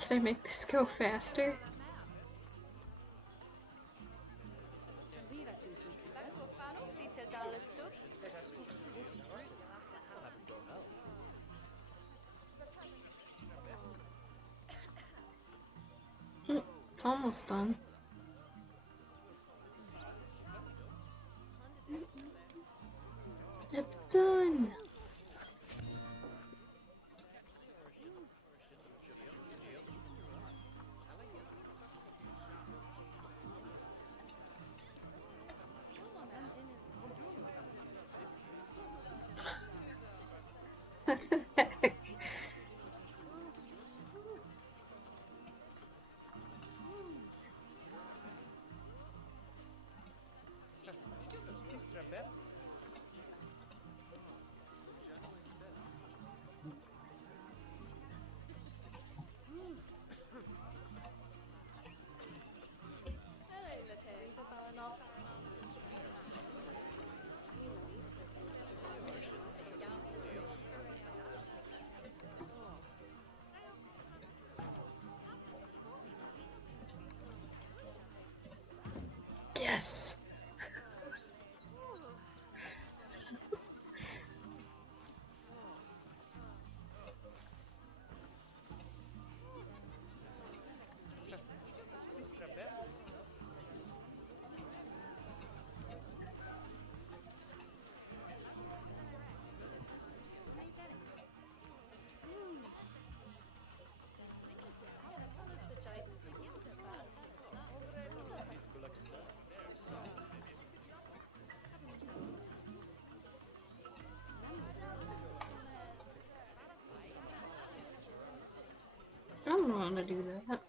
Can I make this go faster? It's almost done. It's done! What the heck? Yes! I don't know how to do that.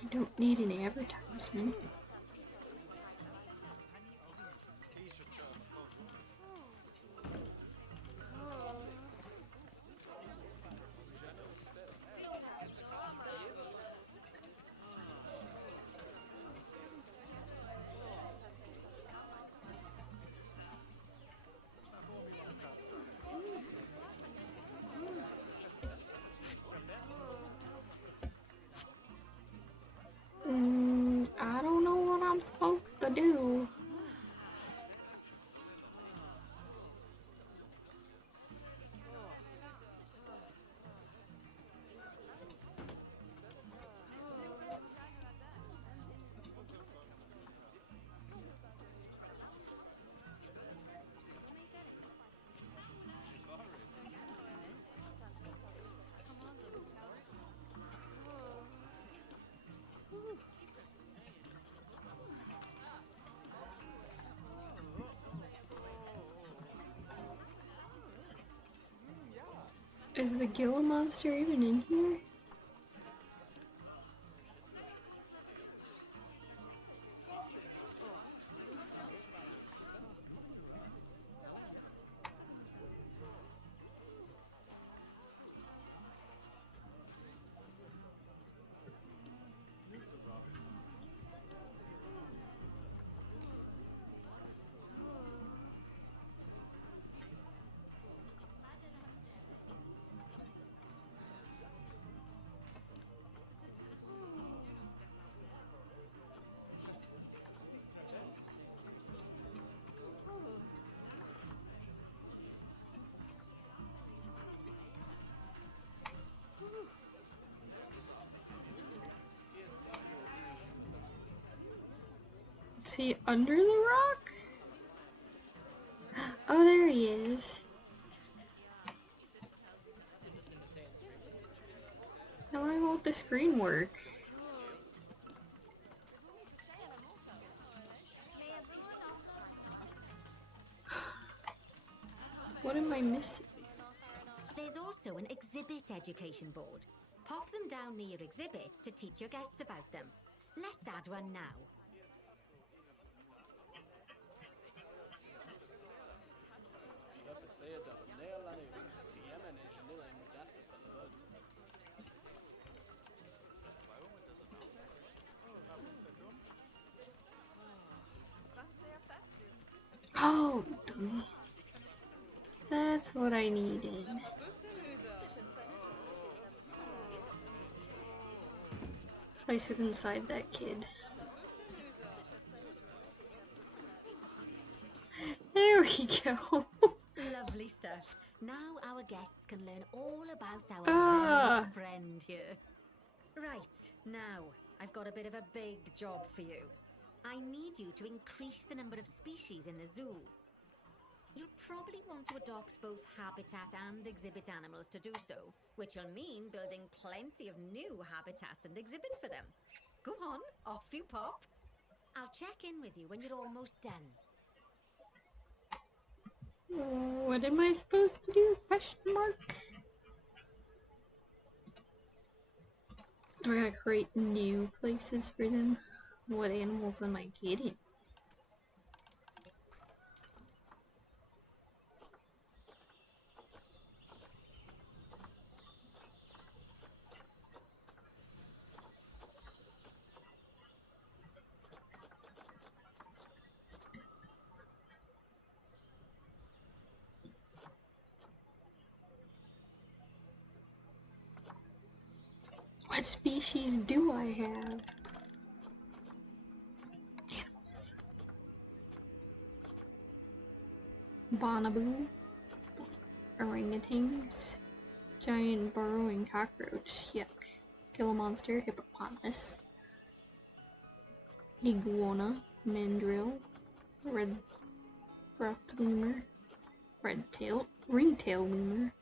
I don't need an advertisement. I don't know what I'm supposed to do. Is the Gila monster even in here? he under the rock? Oh, there he is. Now why won't the screen work? What am I missing? There's also an exhibit education board. Pop them down near your exhibits to teach your guests about them. Let's add one now. Oh, dummy. That's what I needed. Place it inside that kid. There we go. Lovely stuff. Now our guests can learn all about our Ah. venomous friend here. Right, now, I've got a bit of a big job for you. I need you to increase the number of species in the zoo. You'll probably want to adopt both habitat and exhibit animals to do so, which will mean building plenty of new habitats and exhibits for them. Go on, off you pop. I'll check in with you when you're almost done. What am I supposed to do? Question mark? Do I gotta create new places for them? What animals am I getting? What species do I have? Bonoboo, orangutans, giant burrowing cockroach, yuck, kill a monster, hippopotamus, iguana, mandrill, red-ruffed lemur, ringtail lemur.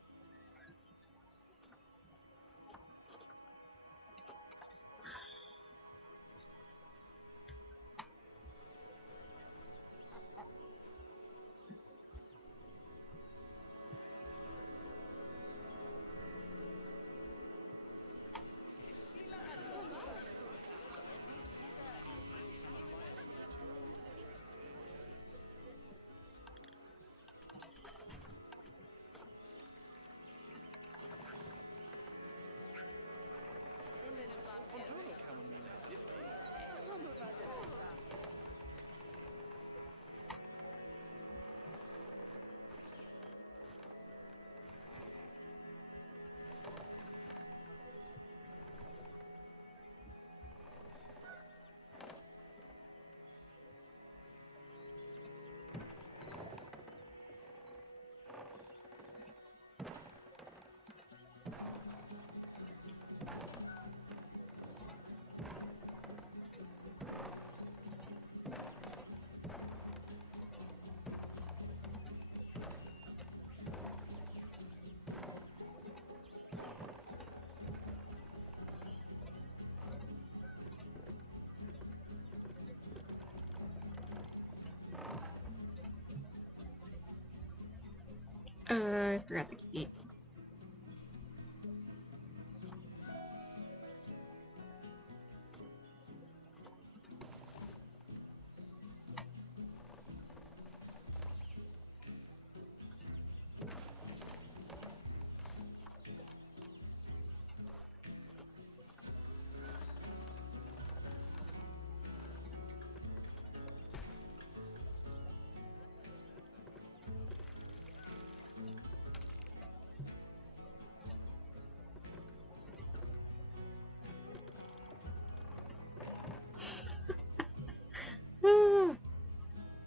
I forgot the key.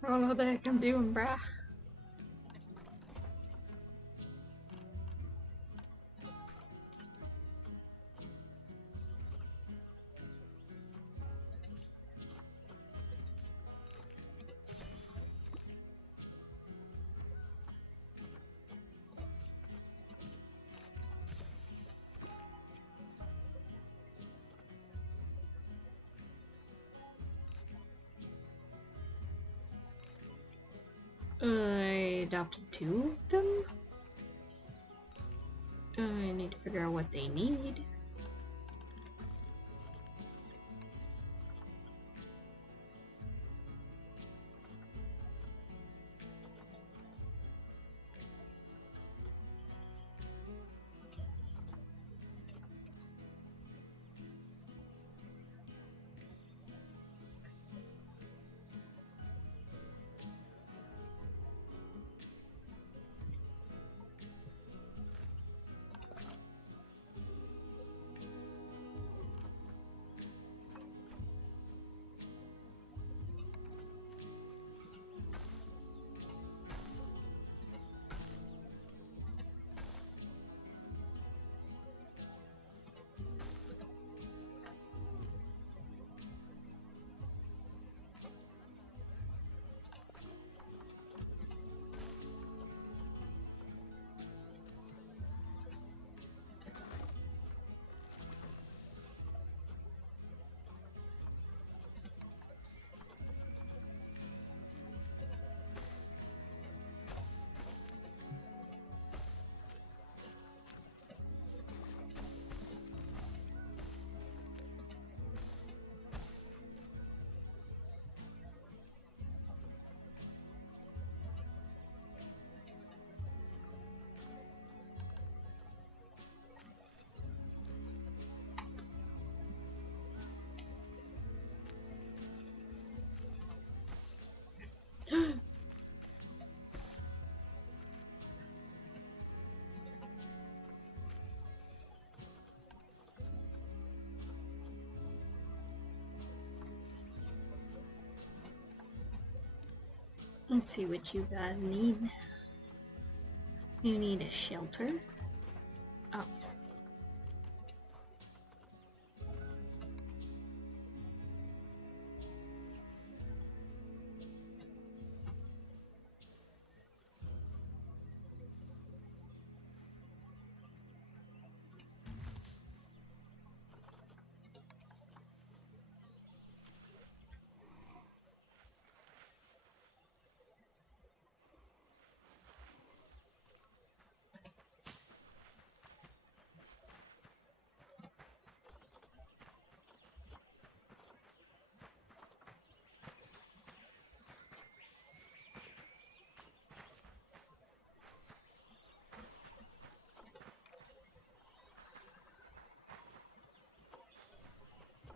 I don't know what the heck I'm doing, brah. I adopted 2 of them. I need to figure out what they need. Let's see what you guys need. You need a shelter. Oh.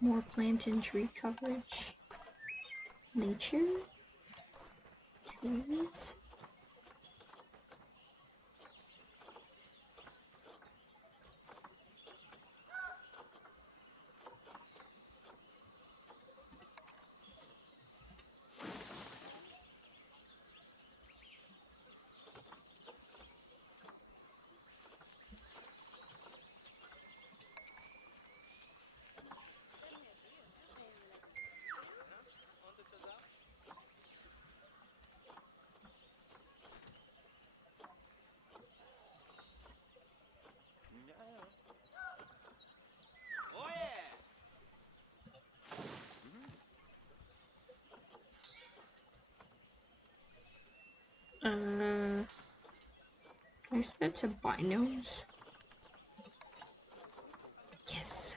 More plant and tree coverage. Nature. Trees. Oh yeah! I spent some binos. Yes.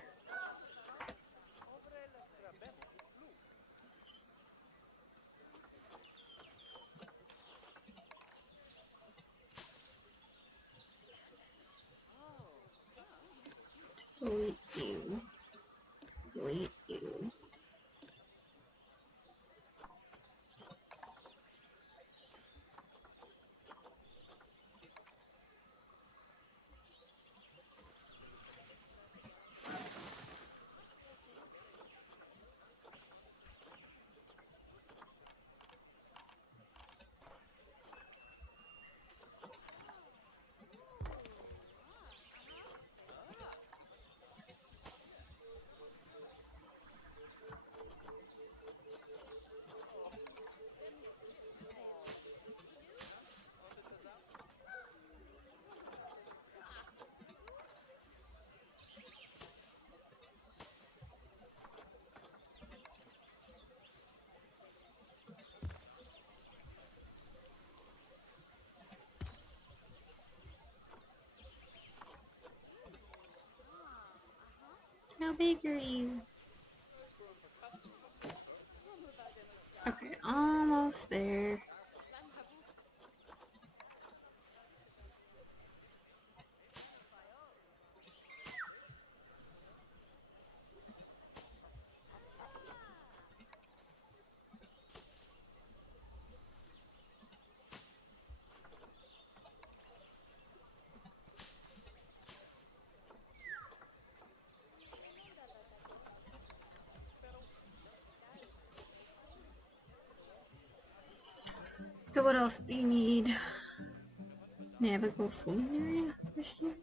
Delete you. Delete you. How big are you? Okay, almost there. So what else do you need? Navigable swimming area? Question?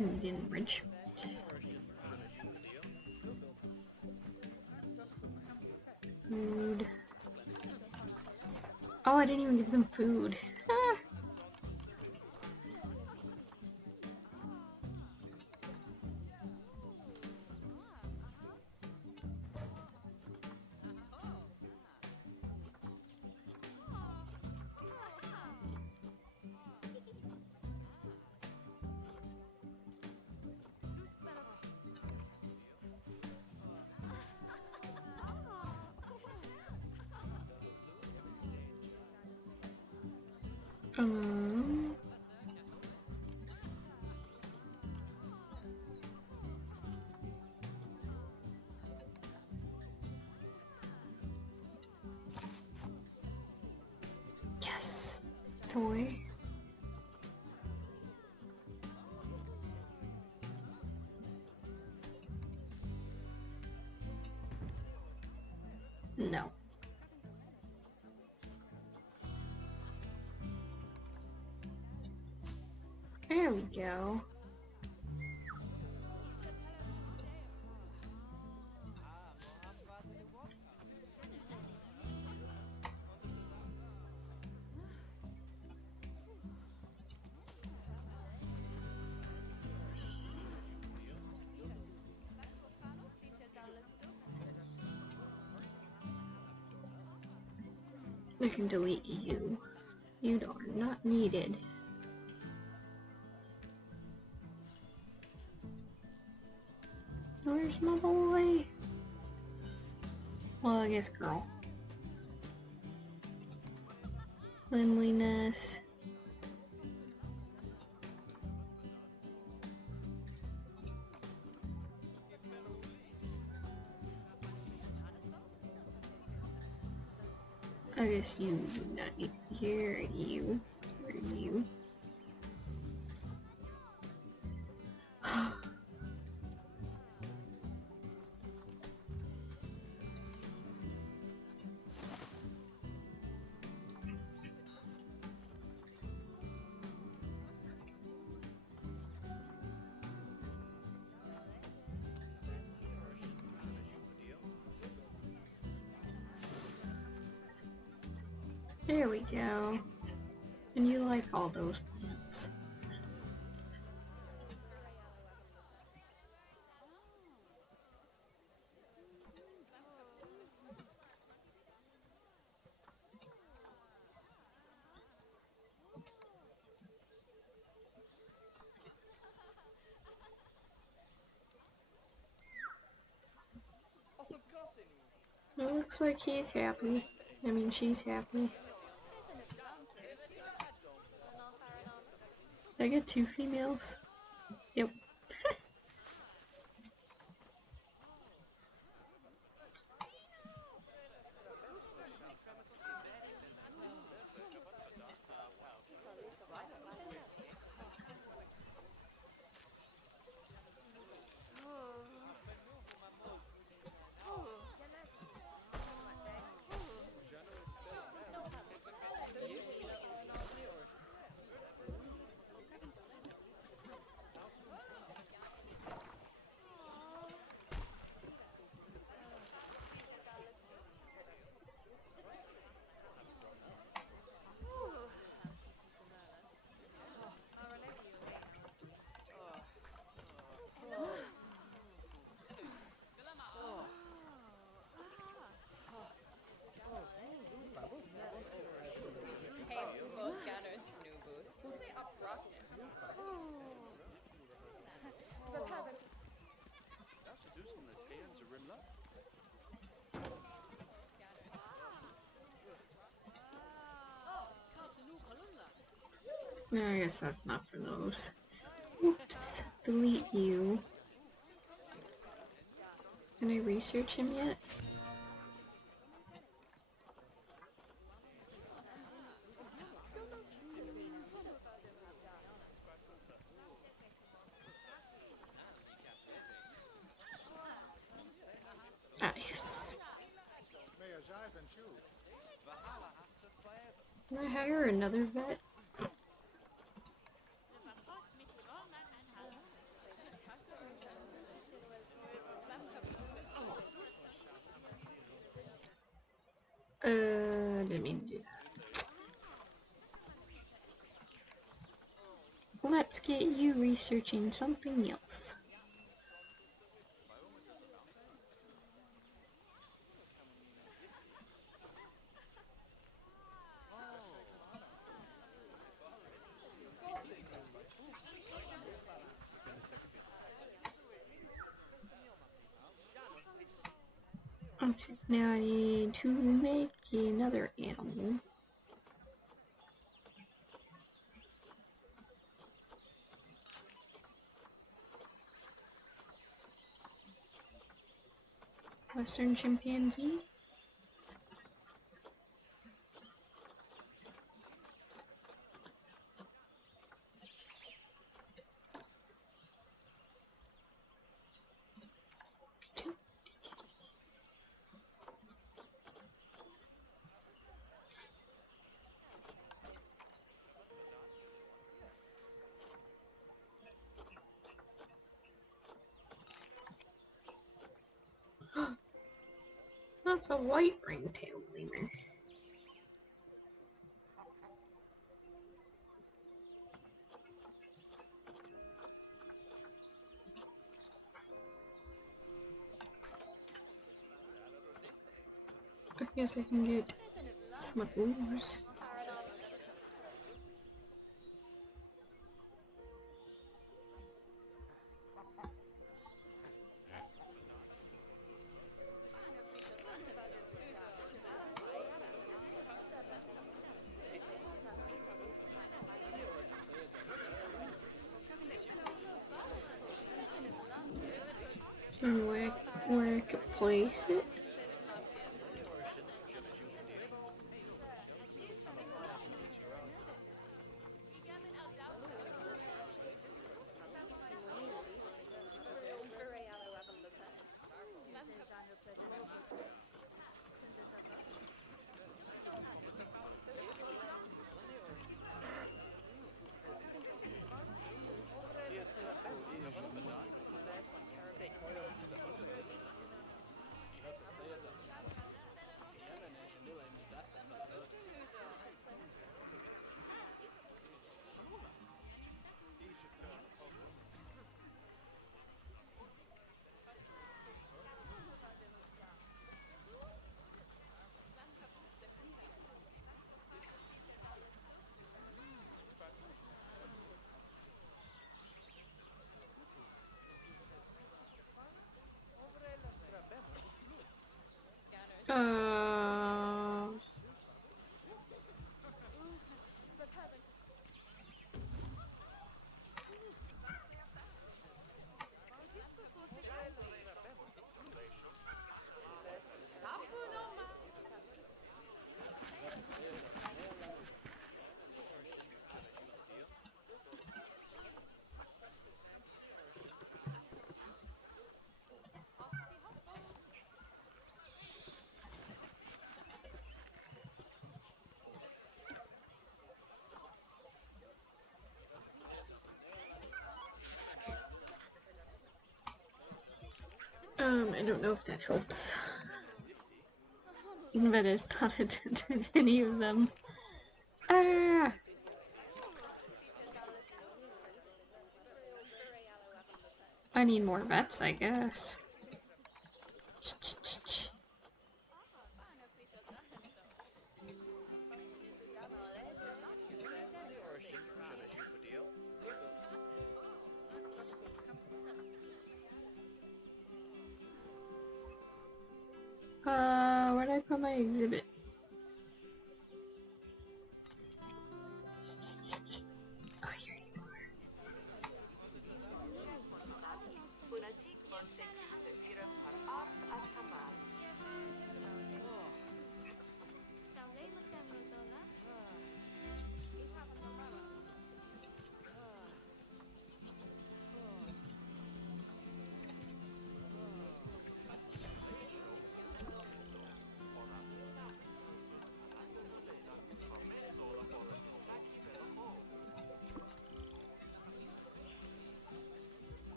Indian enrichment. Food. Oh, I didn't even give them food. Ah. Um. Yes. Toy. No. There we go. I can delete you. You are not needed. Where's my boy? Well, I guess girl. Cleanliness. I guess you do not need to be here, and you. Where are you? There we go. And you like all those plants. It looks like he's happy. I mean, she's happy. Did I get 2 females? Yep. No, I guess that's not for those. Oops. Delete you. Can I research him yet? Ah, yes. Can I hire another vet? Didn't mean to do that. Let's get you researching something else. Okay, now I need to make another animal. Western chimpanzee. That's a white ring-tailed lemur. I guess I can get some of those. And where I could place it. Uh, I don't know if that helps. But it's not attended any of them. Ah! I need more vets, I guess. my exhibit? Oh, here you are.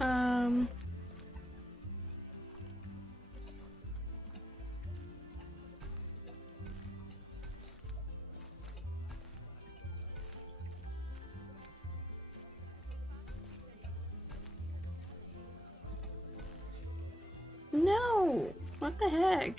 Um. No! What the heck?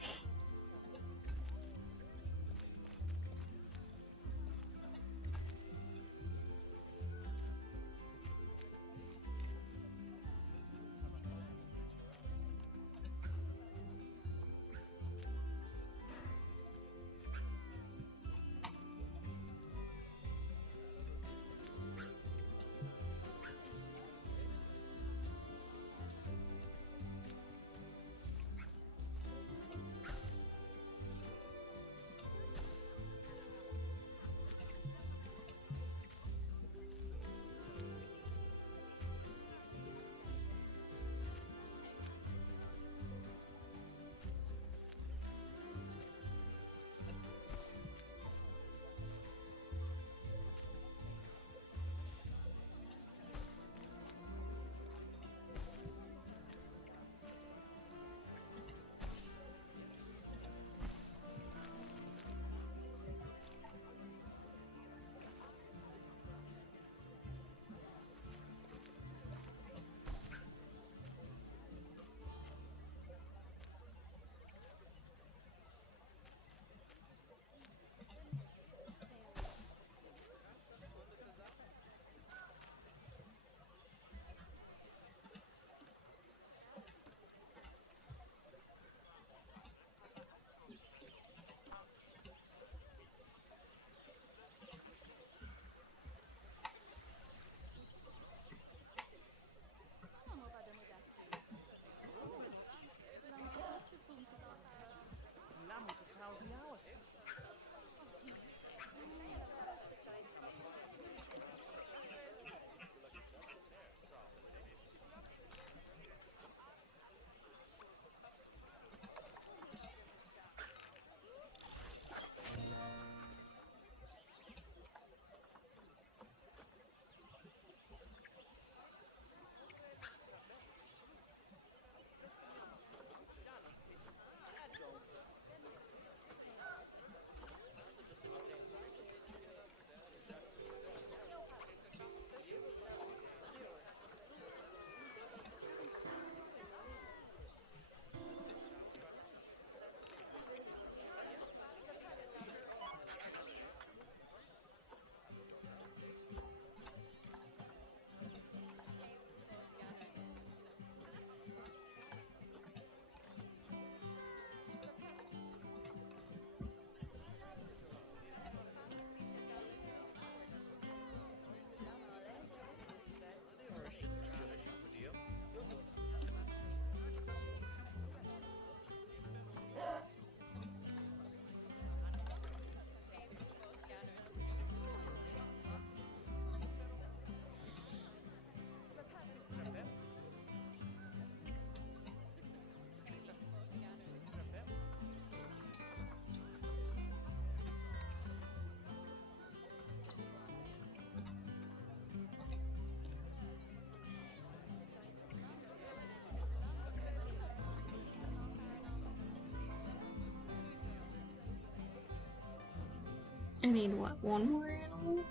I need what? One more animal?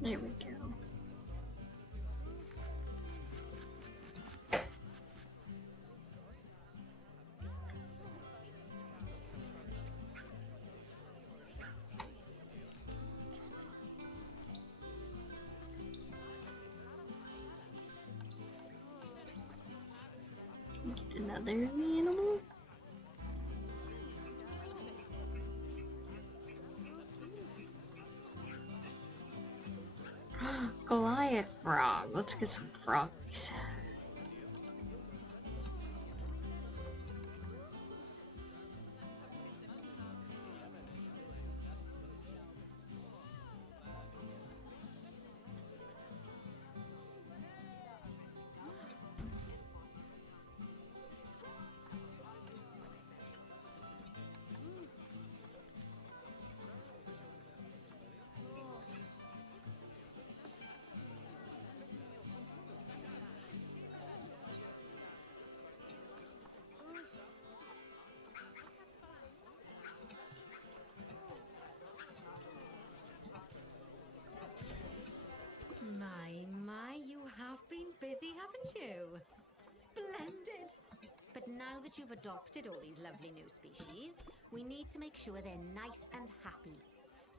There we go. Get another animal. Goliath frog. Let's get some frogs. My, you have been busy, haven't you? Splendid! But now that you've adopted all these lovely new species, we need to make sure they're nice and happy.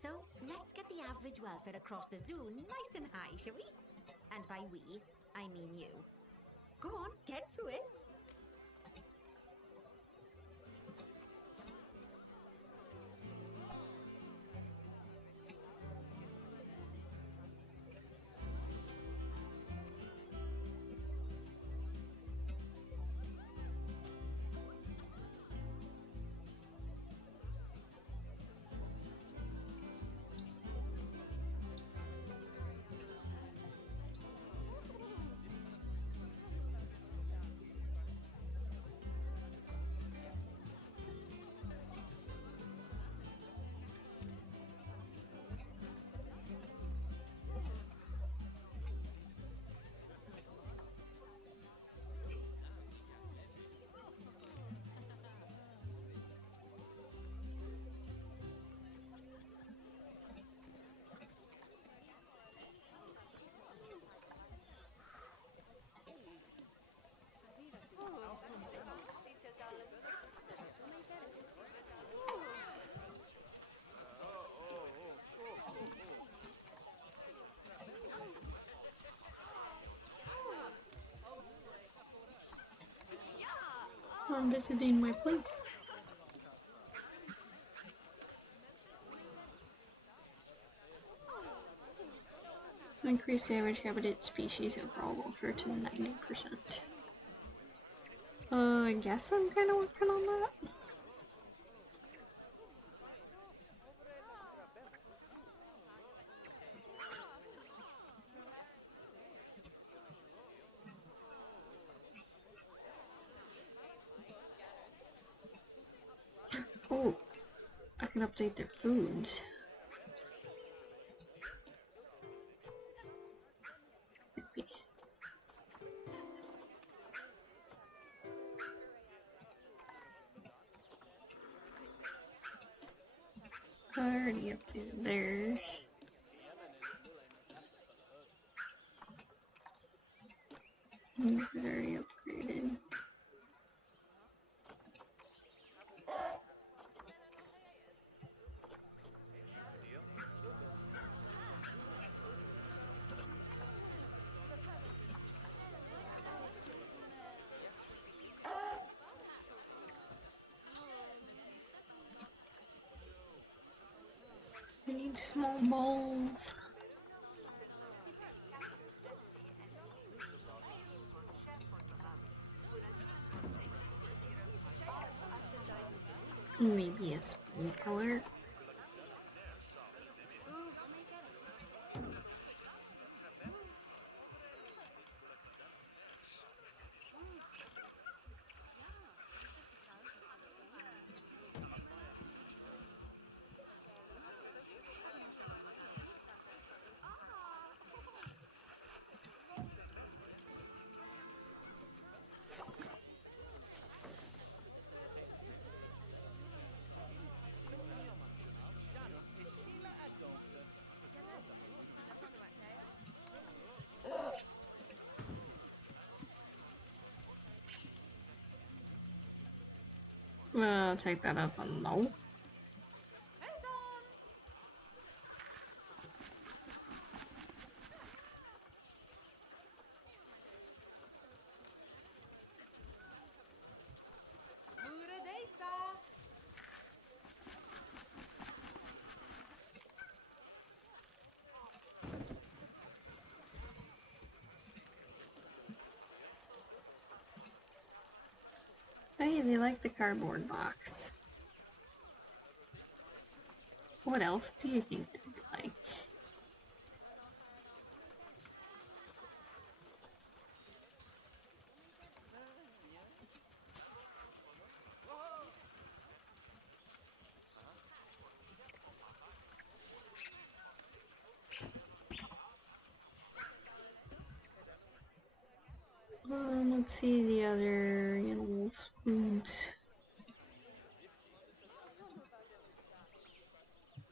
So let's get the average welfare across the zoo nice and high, shall we? And by we, I mean you. Go on, get to it! I'm visiting my place. Increase the average habitat species overall welfare to 90%. I guess I'm kind of working on that. Oh, I can update their foods. I already updated theirs. Yours is already upgraded. I need small bowls. Maybe a sprinkler. Well, I'll take that as a no. Hey, they like the cardboard box. What else do you think they'd like? Let's see the other animals' foods.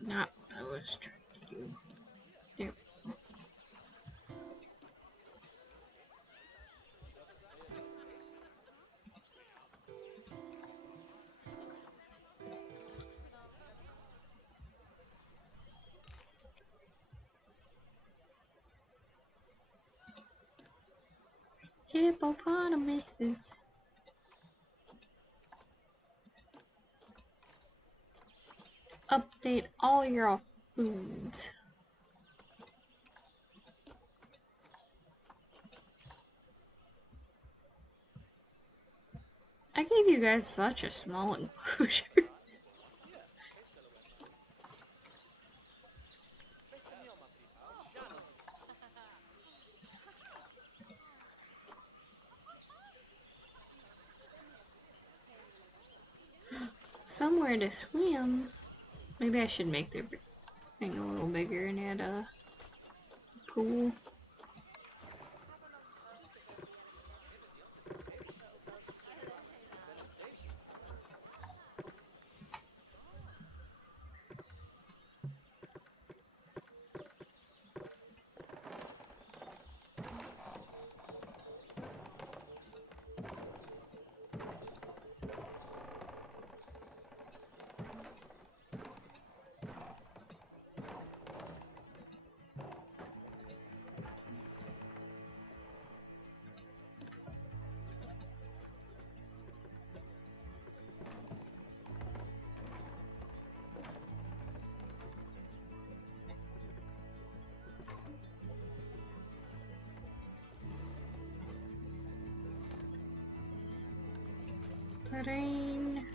Not what I was trying to do. There. Hippopotamuses. Update all your foods. I gave you guys such a small enclosure. Somewhere to swim. Maybe I should make their thing a little bigger and add a pool. Terrain.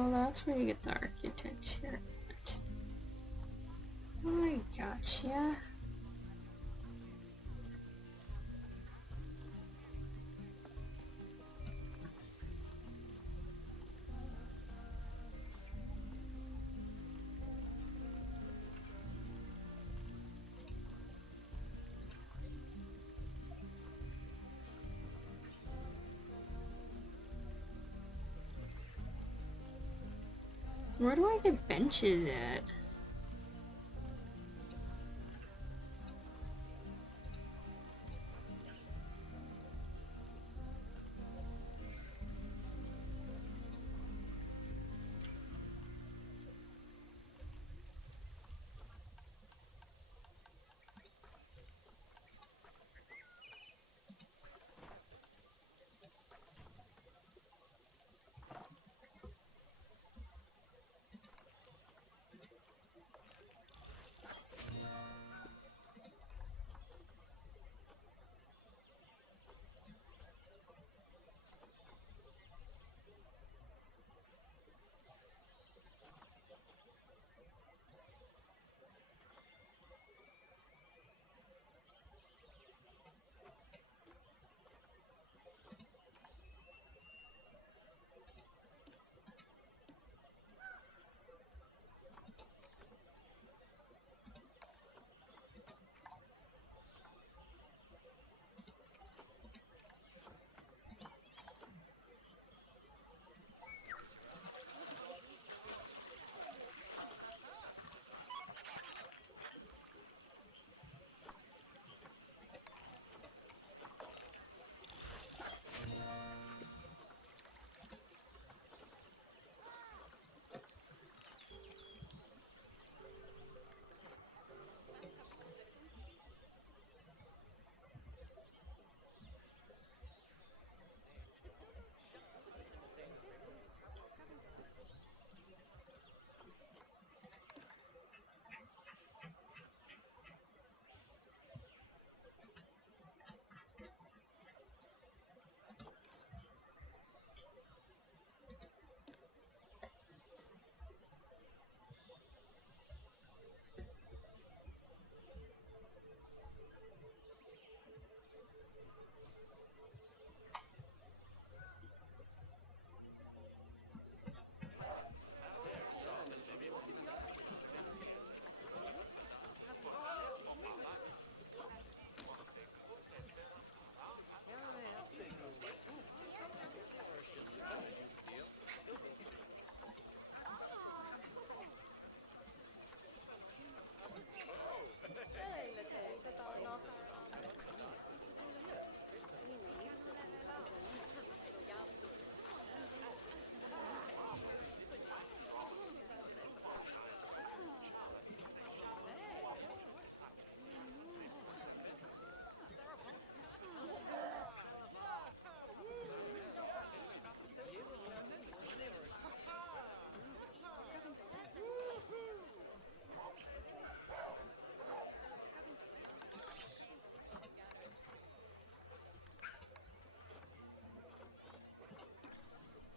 Oh, that's where you get the architecture. I gotcha. Where do I get benches at?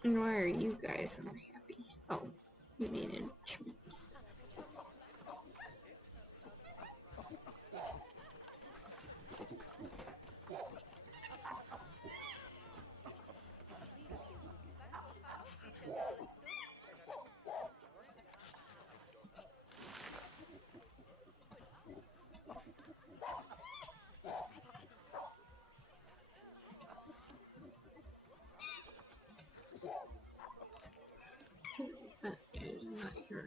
And why are you guys unhappy? Oh, you need enrichment. That is not your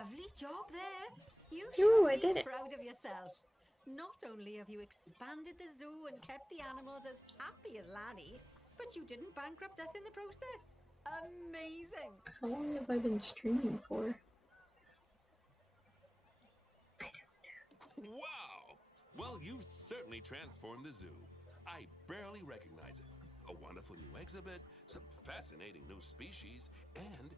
Lovely job there. You Ooh, should I be did it. proud of yourself. Not only have you expanded the zoo and kept the animals as happy as Lanny, but you didn't bankrupt us in the process. Amazing. How long have I been streaming for? Wow! Well, you've certainly transformed the zoo. I barely recognize it. A wonderful new exhibit, some fascinating new species, and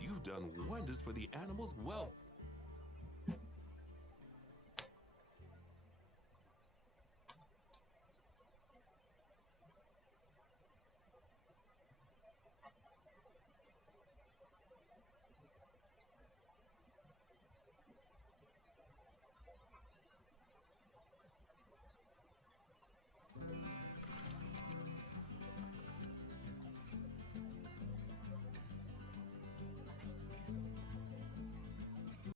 you've done wonders for the animals' welfare.